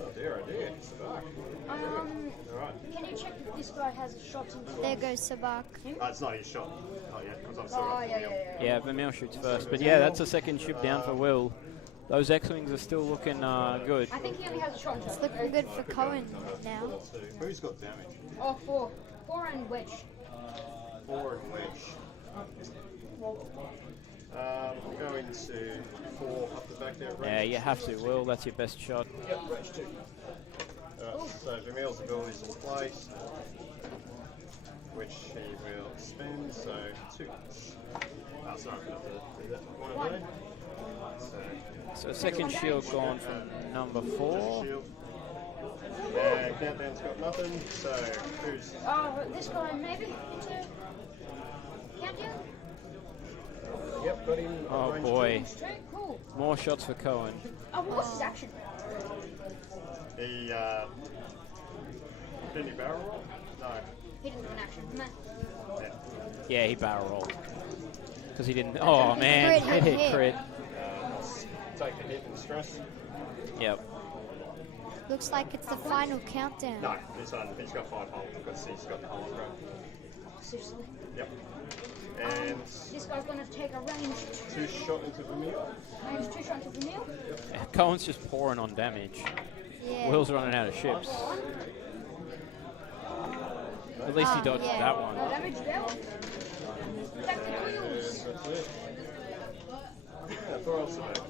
Oh dear, Sabacc. Alright. Can you check if this guy has shots into There goes Sabacc. It's not his shot. Oh yeah, because I'm still Oh, got yeah. Yeah, Vermeil shoots first. But yeah, that's a second ship down for Will. Those X-Wings are still looking good. I think he only has a shot into It's looking good for Cohan now. Who's got damage? Oh, 4. 4 and Wedge. 4 and Wedge. Go into 4 up the back there. Yeah, you have to, Will. That's your best shot. Yep, range 2. So Vermeil's abilities in place, which he will spend, so 2. Oh, sorry, I forgot to do that. 1 evade. So second shield gone from number 4. Shield. And Countdown's got nothing, so who's... This guy maybe into Countdown? Yep, got him. Oh range boy. 2, cool. More shots for Cohan. Oh, what's his action? 2. He, didn't he barrel roll? No. He didn't do an action. No. Yeah. Yeah, he barrel rolled. Because he didn't... Oh, man. Crit. Crit. Take a hit and stress. Yep. Looks like it's the final countdown. No, he's got 5 holes because he's got the hole throw. Seriously. Yep. And This guy's going to take a range 2 shot into Vermeil. range 2 shot into Vermeil. Cohen's just pouring on damage. Yeah. Will's running out of ships. At least he dodged yeah. that one. No damage there. Back to wheels. That's it. Yeah, for else about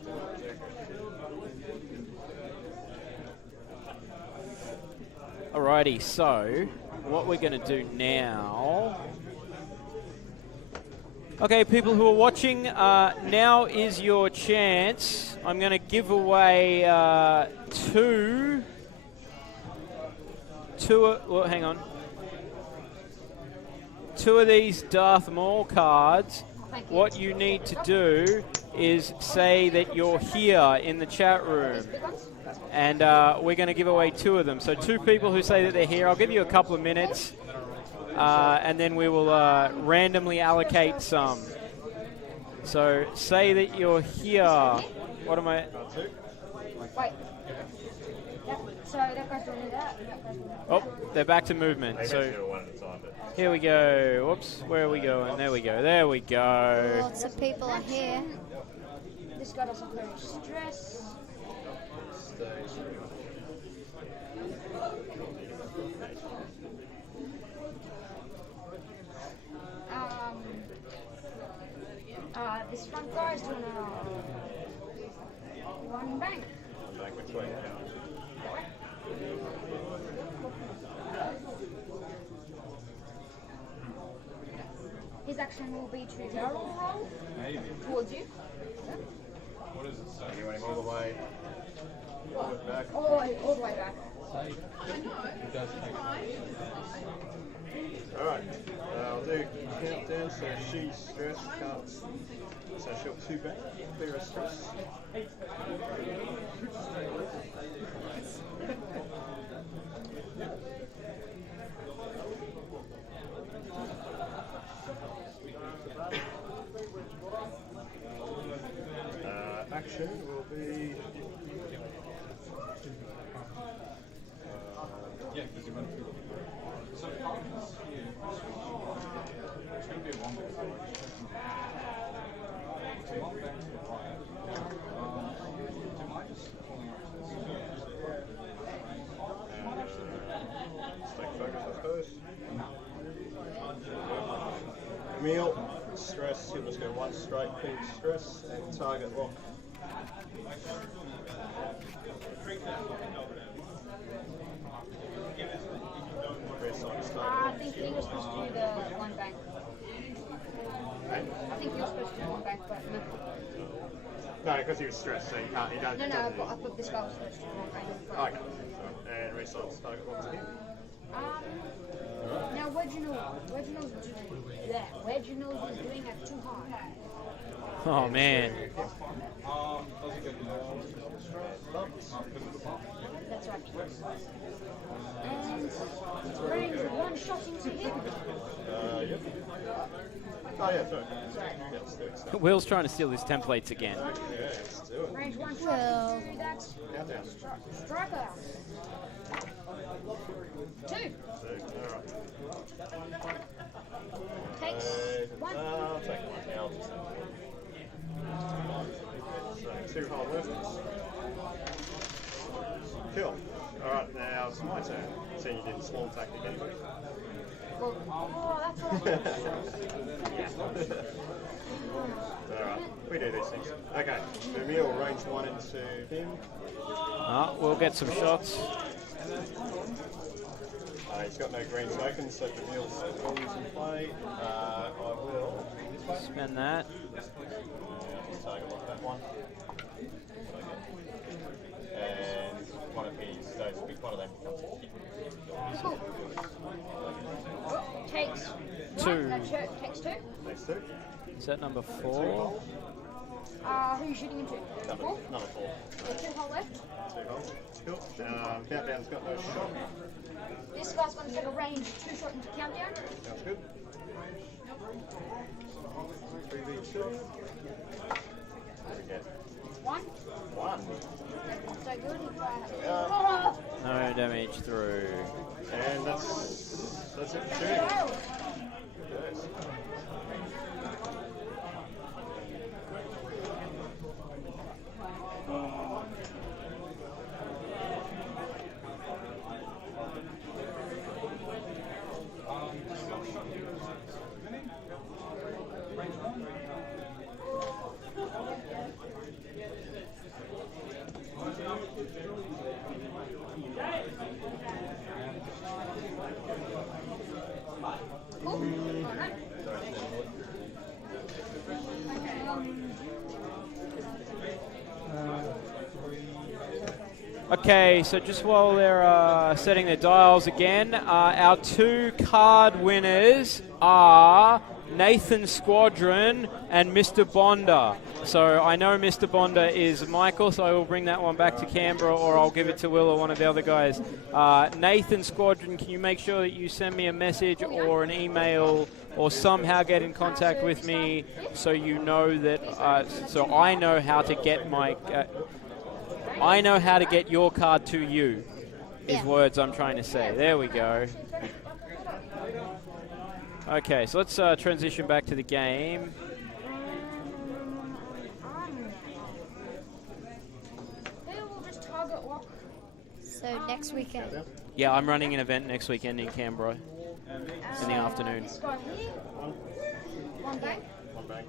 Alrighty, so what we're going to do now... Okay, people who are watching, now is your chance. I'm going to give away two... Well, hang on. 2 of these Darth Maul cards. What you need to do is say that you're here in the chat room. And we're going to give away 2 of them. So 2 people who say that they're here. I'll give you a couple of minutes. And then we will randomly allocate some. So say that you're here. What am I... Wait. So that guy's doing that. Oh, they're back to movement. So here we go. Whoops, where are we going? There we go. There we go. Lots of people are here. This guy doesn't carry stress. This front guy is doing one bank. which way it goes. His action will be to barrel roll towards you. What does it say? You want him all the way forward, back? All the way back. It does take Alright, I'll do countdown, so she's stressed, can't. So she'll 2 back, clear her stress. Action will be. yeah, because you went through. So Cohan's here. It's going to be a long straight pink stress and target lock. I think he was supposed to do the one bank. Hey? I think he was supposed to do one bank, but no. No, because he was stressed, so he can't. He don't. No, I thought this guy was supposed to do one bank. Okay. And resize target lock to him. Now Reginald's doing it too hard. Oh man. That's right. And range one shot into him. Yep. Oh yeah, sorry. Yeah, let's do it. Will's trying to steal his templates again. Yeah, let's do it. Range one Well. shot into that Countdown. striker. 2 Alright. takes 1. I'll take one now. So 2 hole left. Cool. Alright, now it's my turn. So you didn't swarm tactic anyway. Well, that's all. Alright, we do these things. Okay, Vermeil range 1 into him. We'll get some shots. He's got no green tokens, so Vermeil's always in play. I will Spend that. just target lock that one. And one of his, those big one of them becomes a hit. Cool. Takes 2. Takes 2. Next 2. Is that number 4? Who are you shooting into? Number 4? 4. Yeah, 2 hole left. 2 holes. Cool. Countdown's got no shot. This guy's going to take a range 2 shot into countdown. Sounds good. 3v2. Again. 1. 1. So good. No damage through. And that's it for shooting. Yes. Okay, so just while they're setting their dials again, our 2 card winners are Nathan Squadron and Mr. Bonda. So I know Mr. Bonda is Michael, so I will bring that one back to Canberra, or I'll give it to Will or one of the other guys. Nathan Squadron, can you make sure that you send me a message or an email or somehow get in contact with me so you know that, so I know how to get my... I know how to get your card to you, is words I'm trying to say. There we go. Okay, so let's transition back to the game. So next weekend. Yeah, I'm running an event next weekend in Canberra in the afternoon. This guy here. 1 bank. 1 bank.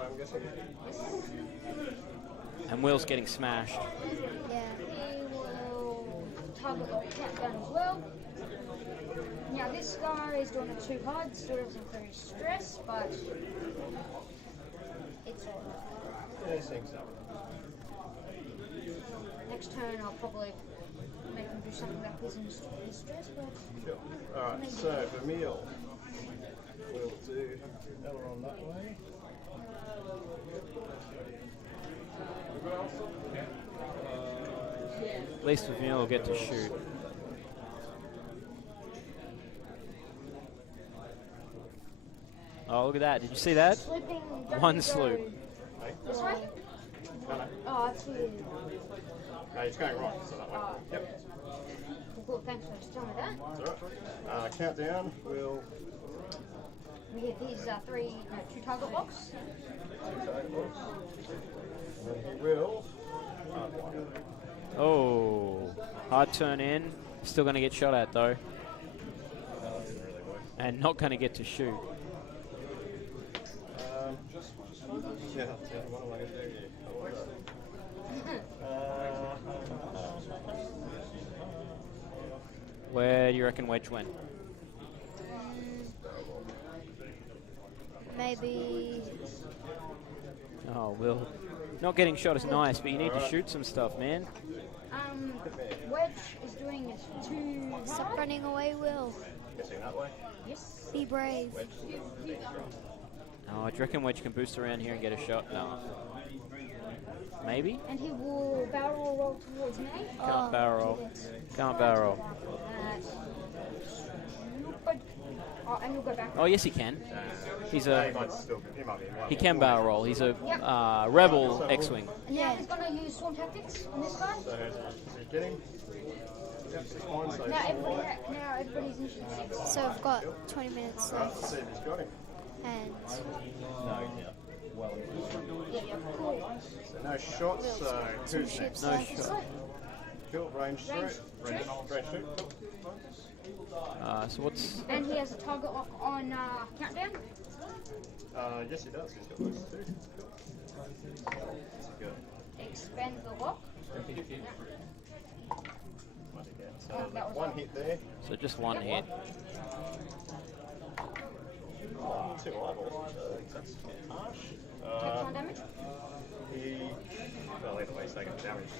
I'm guessing. And Will's getting smashed. Yeah. He will target lock countdown as well. Now this guy is doing it too hard, still doesn't very stress, but it's alright. These things up. Next turn I'll probably make him do something that isn't stress, but Sure. Alright, so Vermeil will do aileron that way. At least Vermeil will get to shoot. Oh, look at that. Did you see that? slipping. One sloop. This way? No. Oh, that's weird. No, he's going right, so that way. Yep. Cool, thanks for just telling me that. That's alright. Countdown will... We get these 2 target blocks. He will... Oh, hard turn in. Still going to get shot at, though. And not going to get to shoot. Yeah, what am I going to do here? Where do you reckon Wedge went? Maybe. Oh, Will. Not getting shot is nice, but you need to shoot some stuff, man. Wedge is doing it too Stop hard. running away, Will. Guessing that way. Yes. Be brave. Oh, do you reckon Wedge can boost around here and get a shot? No. Maybe? And he will barrel roll towards me. Can't barrel roll. Can't barrel roll. Stupid. Oh, and he'll go back. Oh, yes, he can. He's He a. might still. He might be in one. He can barrel roll. He's a rebel X-wing. And now he's going to use swarm tactics on this guy. So is he getting? Yep, 6 points. So Now everybody's in 6. So I've got 20 minutes Let's left. see if he's got him. And So no shots. So who's next? No shot. Cool. Range through. Range shoot. So what's... And he has a target lock on countdown. Yes, he does. He's got those two. That's good. Expand the lock. So one hit there. So just one hit. 2 eyeballs. That's harsh. Take 1 damage. Well, either way, he's taking damage.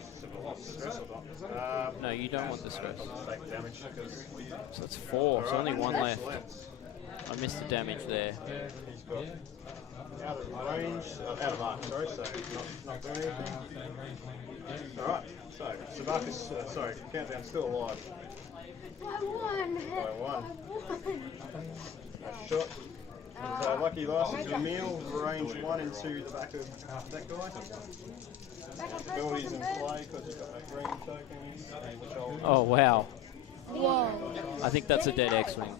Stress or not. No, you don't want the stress. Take damage because So it's 4, so only one left. excellent. I missed the damage there. He's got out of range, out of arc, sorry, so not doing anything. Alright, so Sabacc is, Countdown's still alive. I won. By 1. I won. Nice shot. So lucky license Vermeil, range 1 into the back of that guy. Abilities in play because he's got that green tokens, which I'll... Oh, wow. whoa. I think that's a dead X-wing.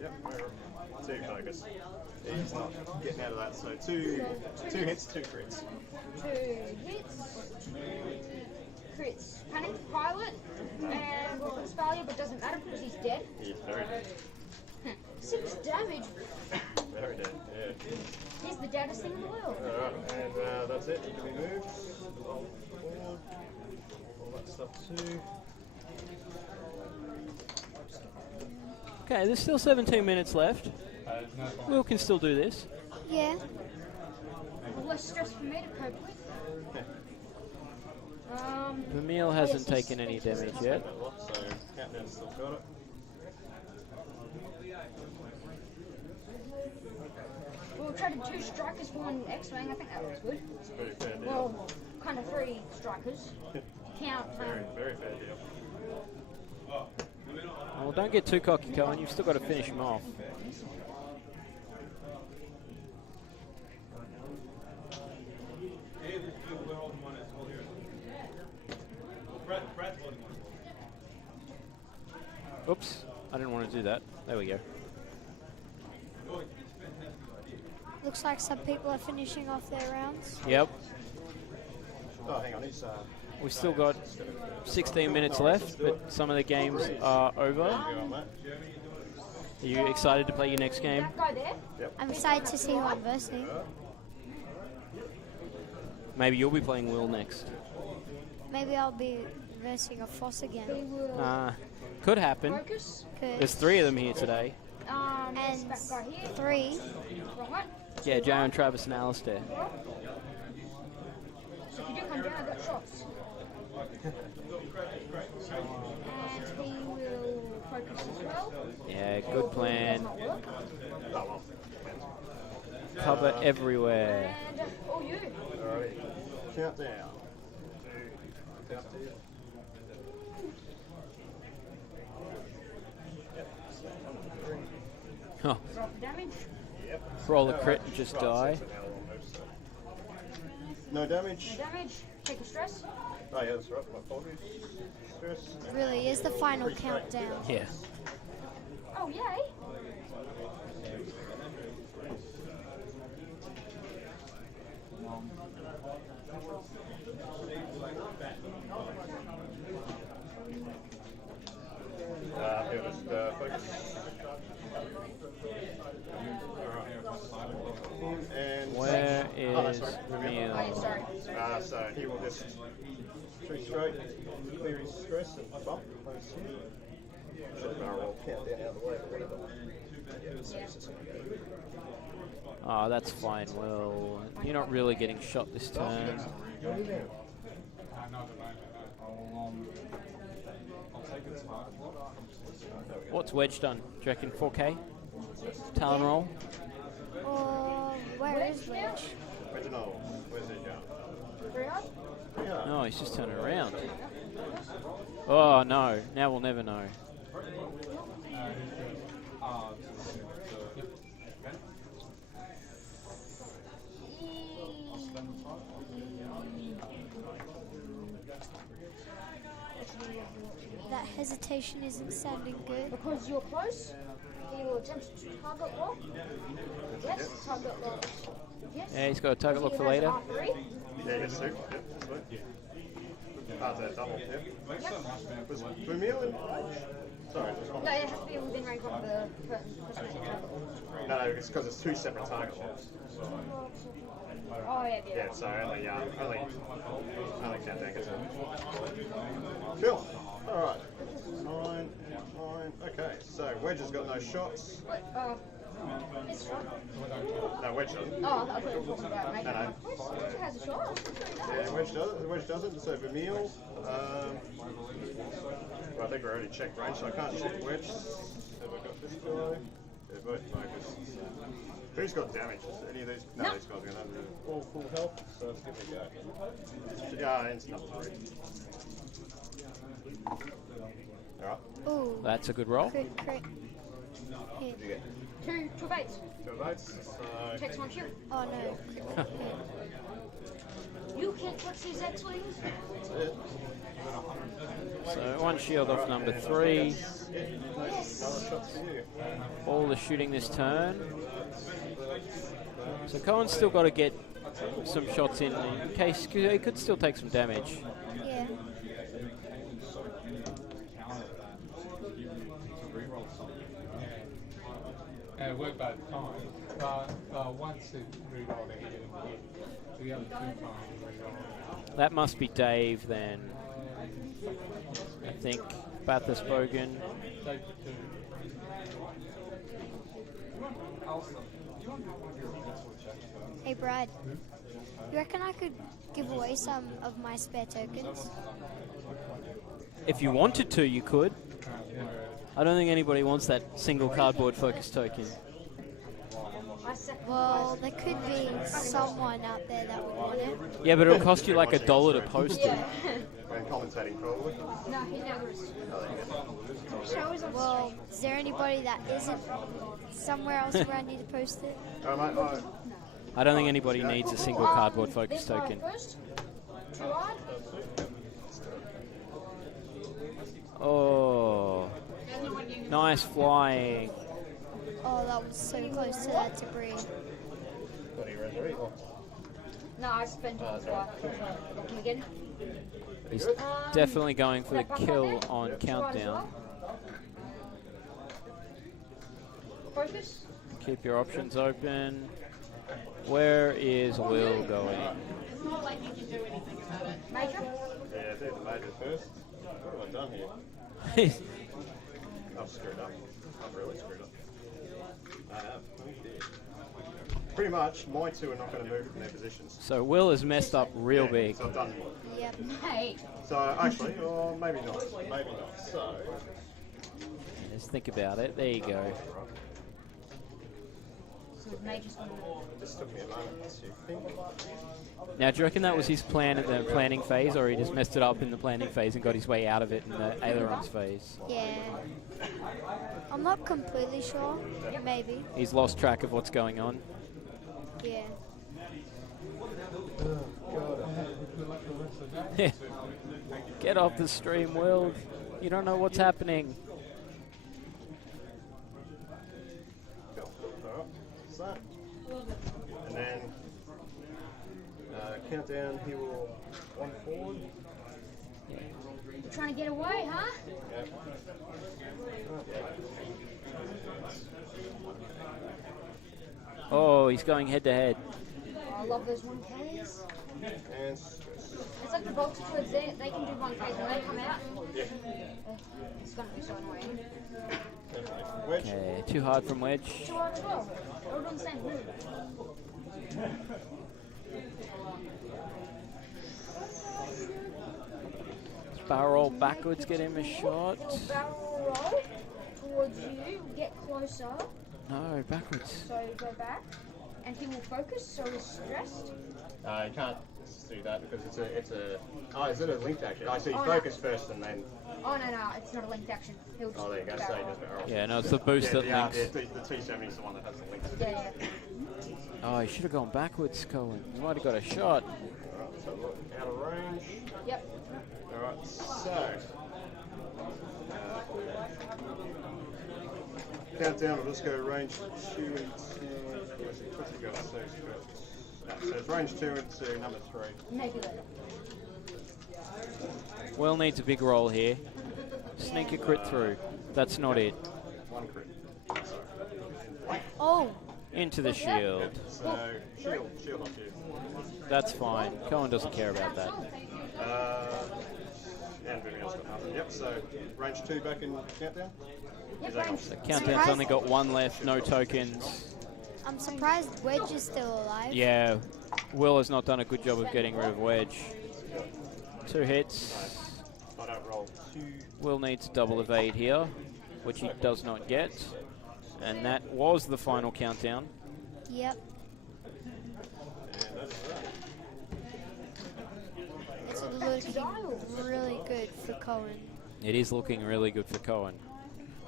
Yep, we're 2 focus. He's not getting out of that, so 2 hits, 2 crits. 2 hits. 2 crits. Panic pilot and weapons failure, but doesn't matter because he's dead. He's very dead. 6 damage. Very dead, yeah. He's the deadest thing in the world. Alright, and that's it. He can be moved. Roll forward. All that stuff too. Okay, there's still 17 minutes left. Will can still do this. Yeah. Less stress for me to cope with. Vermeil hasn't taken any damage yet. That lot, so Countdown's still got it. We'll try to 2 strikers for 1 X-Wing. I think that looks good. It's a very fair deal. Well, kind of 3 strikers. Count. Very fair deal. Well, don't get too cocky, Cohan. You've still got to finish him off. Oops, I didn't want to do that. There we go. Looks like some people are finishing off their rounds. Yep, Oh, hang on, he's we've still got 16 minutes left, but some of the games are over. go on that. Are you excited to play your next game? That guy there. I'm excited to see who I'm versing. Maybe you'll be playing Will next. Maybe I'll be versing a Foss again. He will Could happen. focus. There's 3 of them here today. There's And that guy here. 3. Wrong one. Yeah, Joe and Travis and Alistair. So if you do come down, I got shots. And he will focus as well. Yeah, good plan. Does not work. Cover everywhere. And oh, you. Alright, Countdown. Count to you. Oh, Drop the damage. roll a crit and just die. No damage. No damage. Take a stress. Oh yeah, that's right. My apologies. Stress. It really is the final countdown. Yeah. Oh, yay. Yeah, just focus. And Where no, is sorry, Vermeil? Oh, yeah, sorry. So he will just 3 straight, clear his stress and bump. Should barrel roll count down out of the way or whatever. Oh, that's fine, Will. You're not really getting shot this turn. No, I'll take a target block. What's Wedge done? Do you reckon 4K? Talon roll? Where is Wedge? Reginald, where's he going? 3 hard? Yeah. No, he's just turning around. Oh, no. Now we'll never know. That hesitation isn't sounding good. Because you're close, he will attempt to target lock. Yes, target lock. Yes. Yeah, he's got a target lock He for has later. R3. Yeah, he gets 2. Yep, sweet. That's a double, yep. Was Vermeil in? Sorry, just one. No, it has to be within range of the person. No, it's because it's 2 separate target locks. Oh, yeah. Yeah, so only countdown gets it. Cool. Alright. 9. Okay, so Wedge has got no shots. It's shot. No, Wedge doesn't. Oh, I thought you were talking about making No. Wedge has a shot. Yeah, Wedge doesn't. So Vermeil, well, I think we already checked range, so I can't check Wedge. Have I got this guy? They're both focused. Who's got damage? Is any of these? No, these guys are going to have all full health, so let's give it a go. Yeah, it's number 3. Alright. Ooh. That's a good roll. Crit. What did you get? 2 baits. 2 votes. So Takes 1 shield. Oh no. You can't touch these X-Wings. that's it. So 1 shield off number 3. Another shot for you. All the shooting this turn. So Cohen's still got to get some shots in case he could still take some damage. Yeah. It worked both times, but once it re-rolled it, it didn't hit. The other 2 times it re-rolled. That must be Dave then. I think Bathurst Bogan. Take 2. Hey Brad, you reckon I could give away some of my spare tokens? If you wanted to, you could. I don't think anybody wants that single cardboard focus token. Well, there could be someone out there that would want it. Yeah, but it'll cost you like $1 to post it. When commentating, probably. No, he never is. Well, is there anybody that isn't somewhere else where I need to post it? Alright, mate. I don't think anybody needs a single cardboard focus This guy token. first. 2 hard. Oh, nice flying. Oh, that was so close to that debris. What do you resurrect? No, I spent all the guy. Lock him again. He's definitely going for the kill on countdown. Focus. Keep your options open. Where is Will going? Major. Yeah, do the major first. What have I done here? I've screwed up. I've really screwed up. I have. Pretty much, my 2 are not going to move from their positions. So Will has messed up real Yeah, big. So I've done. Yep. Mate. So actually, or maybe not. Maybe not. So. Let's think about it. There you go. So Major's gonna. Just took me a moment to think. Now, do you reckon that was his plan at the planning phase, or he just messed it up in the planning phase and got his way out of it in the ailerons phase? Yeah. I'm not completely sure. Maybe. He's lost track of what's going on. Yeah. Get off the stream, Will. You don't know what's happening. Cool. Alright. So. And then. Countdown, he will 1 forward. You're trying to get away, huh? Yep. Oh, he's going head to head. I love those 1Ks. And It's like the boxer towards there, they can do 1Ks when they come out. yeah. It's gonna be so annoying. Definitely from Wedge. Okay, too hard from Wedge. 2 out of 12. We're all doing the same move. Barrel backwards, get him a shot. Or barrel roll towards you, get closer, No, backwards. so go back, and he will focus, so he's stressed. You can't do that because it's a. Oh, is it a linked action? I see. Oh, no. Focus first and then. Oh no, it's not a linked action. He'll just Oh, there you go. So barrel he roll. does barrel. Yeah, no, it's the boost that links. The T70 is the one that has the links. Yeah, yeah. Oh, he should have gone backwards, Cohan. He might have got a shot. Alright, so look, out of range. Yep. Alright, so. Countdown, we'll just go range 2 into. What's he got? So it's range 2 into number 3. Maybe later. Will needs a big roll here. Sneak a crit through. That's not it. 1 crit. Oh, Into the shield. So, shield off you. That's fine. Cohan doesn't care about that. And Vermeil's got nothing. Yep, so range 2 back in countdown. Yep, range. Countdown's only got 1 left, no tokens. I'm surprised Wedge is still alive. Yeah, Will has not done a good job of getting rid of Wedge. 2 hits. I don't roll 2. Will needs double evade here, which he does not get. And that was the final countdown. Yep. It's looking really good for Cohan. It is looking really good for Cohan.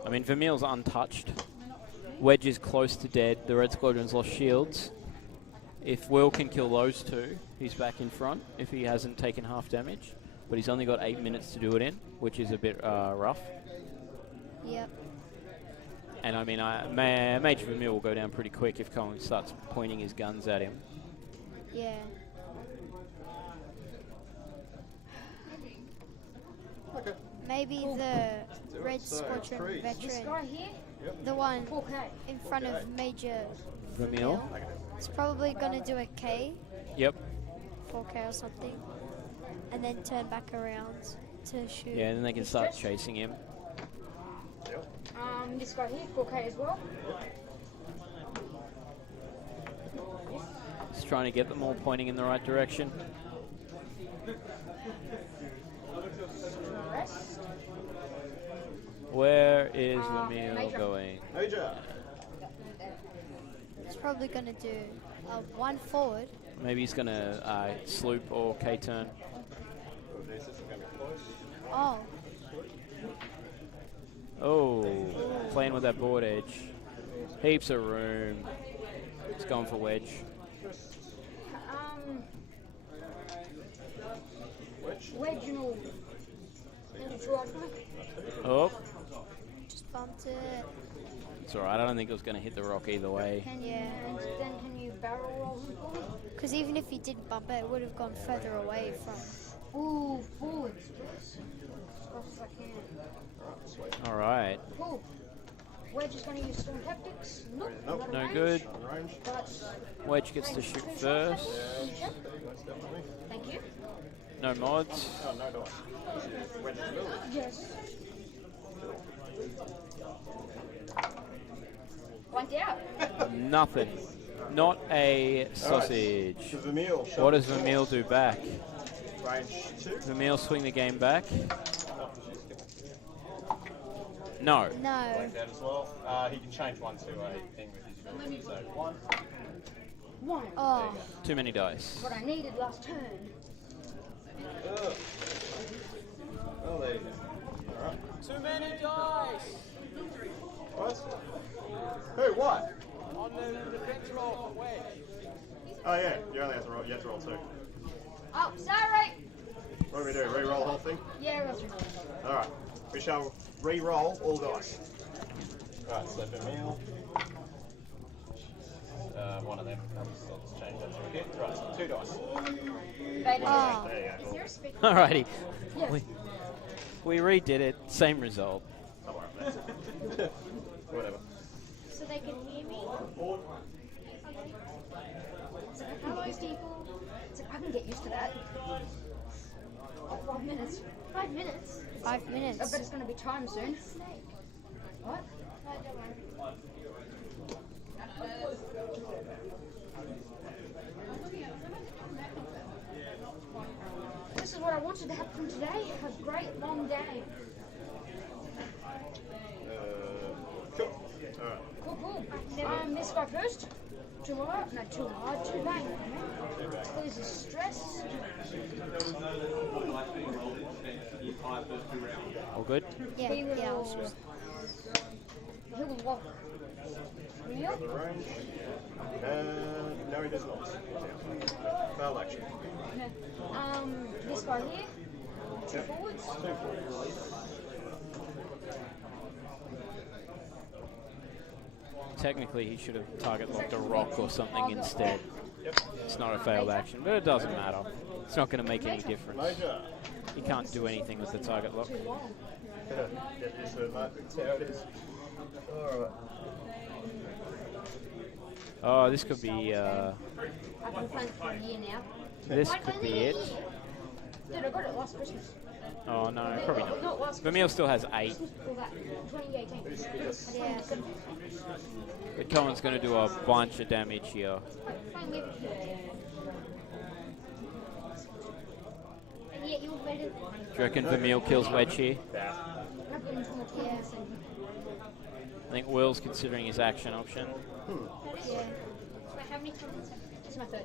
I mean, Vermeil's untouched. Wedge is close to dead. The Red Squadron's lost shields. If Will can kill those 2, he's back in front if he hasn't taken half damage. But he's only got 8 minutes to do it in, which is a bit rough. Yep. And I mean, Major Vermeil will go down pretty quick if Cohan starts pointing his guns at him. Yeah. Okay. Maybe the Red So, Squadron trees. This veteran, guy here, the one 4K. in front of Major Vermeil? is probably going to do a K, Yep. 4K or something, and then turn back around to shoot. Yeah, and then they can start chasing him. This guy here, 4K as well. Just trying to get them all pointing in the right direction. Rest. Where is Vermeil Major. going? Major. It's probably going to do one forward. Maybe he's going to sloop or K-turn. This is going to be close. Oh, Oh, playing with that board edge. Heaps of room. He's going for Wedge. Wedge. Wedge and all. Oh, just bumped it. it's alright. I don't think it was going to hit the rock either way. Yeah. And then can you barrel roll him for me? Because even if you didn't bump it, it would have gone further away from. Ooh, forwards. Yes. As fast as I can. Alright. Cool. Wedge is going to use Storm Tactics. Nope. Nope. not No range, good. On range. But Wedge gets to shoot first. Yeah, that's definitely. thank you. No mods. Oh, no dice. Wedge's ability. Yes. Blanked out. Nothing. Not a sausage. So Vermeil. What does Vermeil do back? Range 2. Vermeil swing the game back? No. No. Blanked out as well. He can change 1 to a thing with his ability. So 1. One. Oh, Too many dice. What I needed last turn. Oh, there you go. Alright. Too many dice! What? Who? What? On the defense roll for Wedge. Oh yeah, you only have to roll. You have to roll 2. Oh, sorry. What do we do? Re-roll the whole thing? Yeah, roll 2. All right. We shall re-roll all dice. Right. So Vermeil. One of them. I'll just change that to a hit. Right. 2 dice. oh. There you go. Alrighty. Yes. We redid it. Same result. Don't worry about that. Whatever. So they can hear me? It's like, I can get used to that. Oh, 5 minutes. 5 minutes? 5 I minutes. bet it's going to be time soon. What? This is what I wanted to happen today. A great long day. Cool. Alright. Cool. This guy first. Too hard? No, too hard. Too bang. Please stress. All good? Yeah, He will, yeah. I was just- he will walk. Real? The range. No, he does not. Failed action. This guy here. Two forwards. Technically, he should have target locked a rock or something instead. It's not a failed action, but it doesn't matter. It's not going to make any difference. Major. You can't do anything with the target lock. Get used to it, mate. That's how it is. Alright. Oh, this could be. I've been playing for a year now. This could be it. Dude, I got it last Christmas. Oh no, probably not. Not last Vermeil still has 8, Christmas before that. 2018. Yeah. but Cohen's going to do a bunch of damage here. Playing with And yet you're better. Do you reckon Vermeil kills Wedge here? I've been into more tournaments and I think Will's considering his action option. Yeah. how many tournaments have you? It's my third.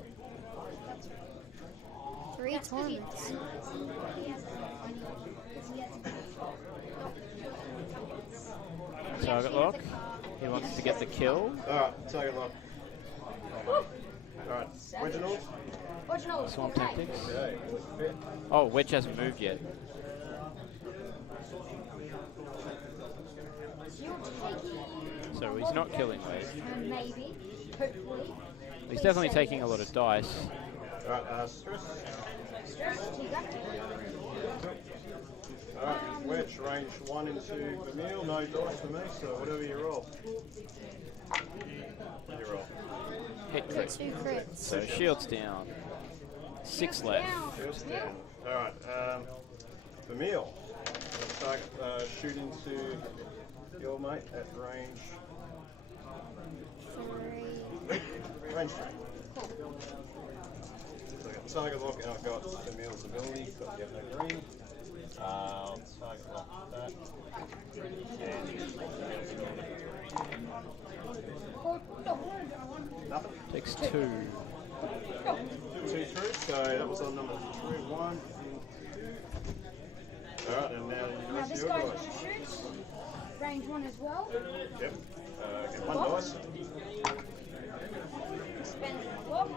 3 tournaments. Target lock. He wants to get the kill. Alright, target lock. Alright, original. Original. Swamp tactics. Okay. Oh, Wedge hasn't moved yet. You're taking So he's not killing Wedge. maybe, hopefully. He's definitely taking a lot of dice. Alright, stress. Stress, you got it. Alright, Wedge, range 1 into Vermeil, no dice for me, so whatever you roll. You roll. Hit crit. 2 crits. So shields down. 6 left. Shields down. Alright, Vermeil. Target, shoot into your mate at range 3. range 3. So I got target lock and I've got Vermeil's ability, got the no green. Target lock that. Nothing. Takes 2. 2 through, so that was on number 3, 1. Alright, and now the Now rest this of your guy's dice. going to shoot. Range 1 as well. Yep. Get 1 dice. Spend block.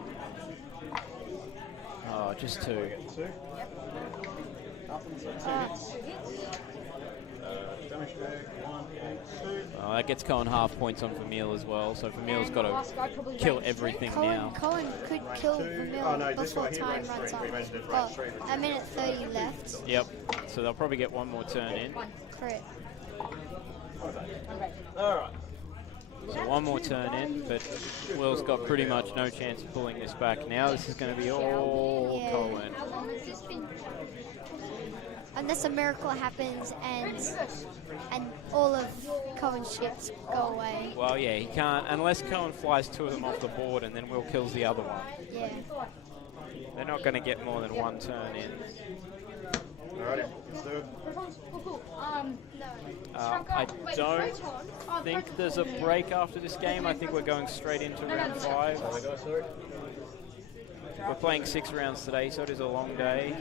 Oh, just 2. Get 2. Nothing, so 2 hits. 2 hits. Damage bag, 1 and 2. Oh, that gets Cohen half points on Vermeil as well. So Vermeil's got to kill everything now. Cohen could kill Vermeil Oh, no, this before guy here, time range runs 3. out. We mentioned it, Got range 3. a minute 30 left. Yep. So they'll probably get 1 more turn in. Crit. Alright. So 1 more turn in, but Will's got pretty much no chance of pulling this back now. This is going to be all Yeah. Cohen. How long has this been? Unless a miracle happens and all of Cohen's ships go away. Well, yeah, he can't, unless Cohen flies 2 of them off the board and then Will kills the other one. Yeah. They're not going to get more than 1 turn in. Alrighty, let's do it. I don't think there's a break after this game. I think we're going straight into round 5. We're playing 6 rounds today, so it is a long day.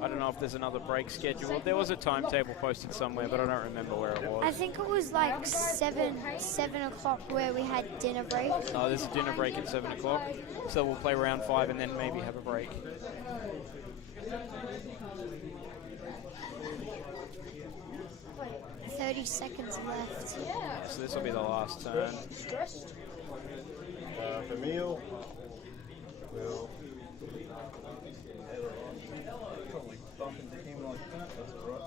I don't know if there's another break scheduled. There was a timetable posted somewhere, but I don't remember where it I was. think it was like 7 o'clock where we had dinner break. Oh, there's a dinner break at 7 o'clock. So we'll play round 5 and then maybe have a break. Yeah. 30 seconds left. So this will be the last turn. Stressed. Vermeil will probably bump into him like that. That's alright.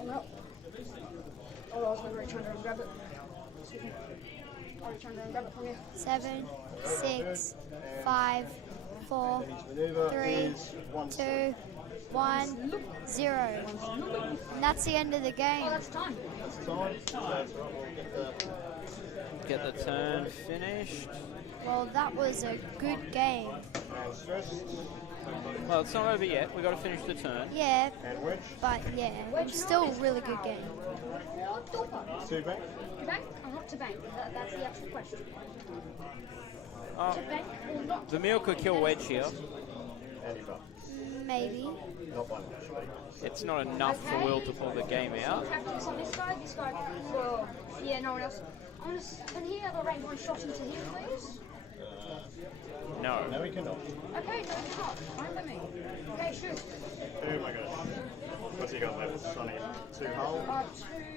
Oh, no. Oh, I was going to try to grab it. Sorry, Chandra, I'll grab it from you. 7, 6, 5, 4, His maneuver 3, is 1 2, 1, 0. And that's the end of the Oh, game. that's time. That's time. That's right. We'll Get the turn finished. Well, that was a good game. and stressed. Well, it's not over yet. We've got to finish the turn. Yeah, And wedge. but yeah, it was still a really good game. 2 bank. To bank or not to bank? That's the actual question. Oh, To bank or not? Vermeil could kill Wedge here. And he buff. Maybe. Not one much. It's not enough for Will to pull the game out. Tactics on this guy. This guy. Well, yeah, no one else. Can he have a range one shot into him, please? No. No, he cannot. Okay, no, he's not. Fine by me. Okay, shoot. Oh my gosh. What's he got left? Sonny. 2 hull.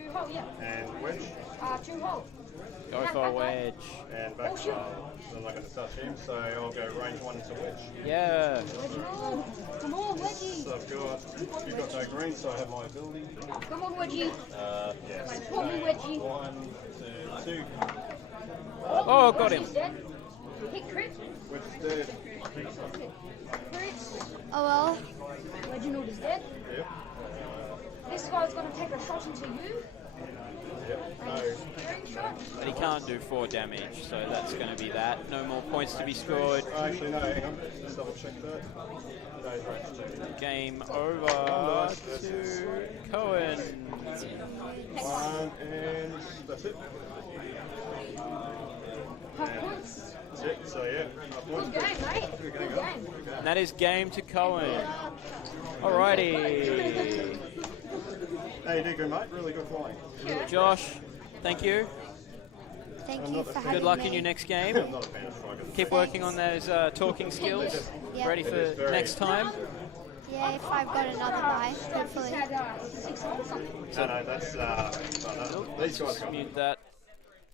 2 hole, yeah. And wedge. 2 hole. Go for Wedge. And back Oh, shoot. hull. So I'm not going to touch him, so I'll go range 1 to wedge. Yeah. Reginald, come on, Wedgie. So you've got no green, so I have my ability. Come on, Wedgie. Yes. Pull me, Wedgie. 1, 2, 2. Oh, got him. He's dead. Hit crit. Wedge is dead. Crit. Oh well. Reginald is dead. Yep. This guy's going to take a shot into you. Yep. No. Spearing shot. But he can't do 4 damage, so that's going to be that. No more points to be scored. Actually, no, hang on. Let's double check that. No, he's range 2. Game over to Cohan. 1, and that's it. Half points. That's it. So yeah, half Good point. game, mate. Good game. And that is game to Cohan. Alrighty. Hey, you did good, mate. Really good flying. Josh, thank you. Thank you for having Good luck me. in your next game. I'm not a fan of strikers. Keep working on those talking skills. Yeah. Ready for next time. Yeah, if I've got another buy, hopefully. He's had 6 holes or something. No, that's no, these guys got Mute that.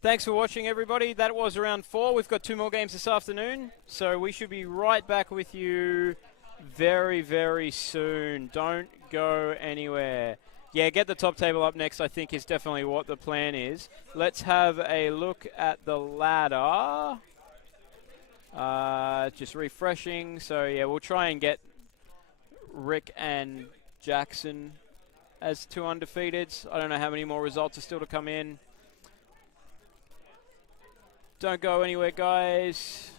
Thanks for watching, everybody. That was round 4. We've got 2 more games this afternoon, so we should be right back with you very, very soon. Don't go anywhere. Yeah, get the top table up next, I think, is definitely what the plan is. Let's have a look at the ladder. Just refreshing. So, yeah, we'll try and get Rick and Jackson as 2 undefeateds. I don't know how many more results are still to come in. Don't go anywhere, guys.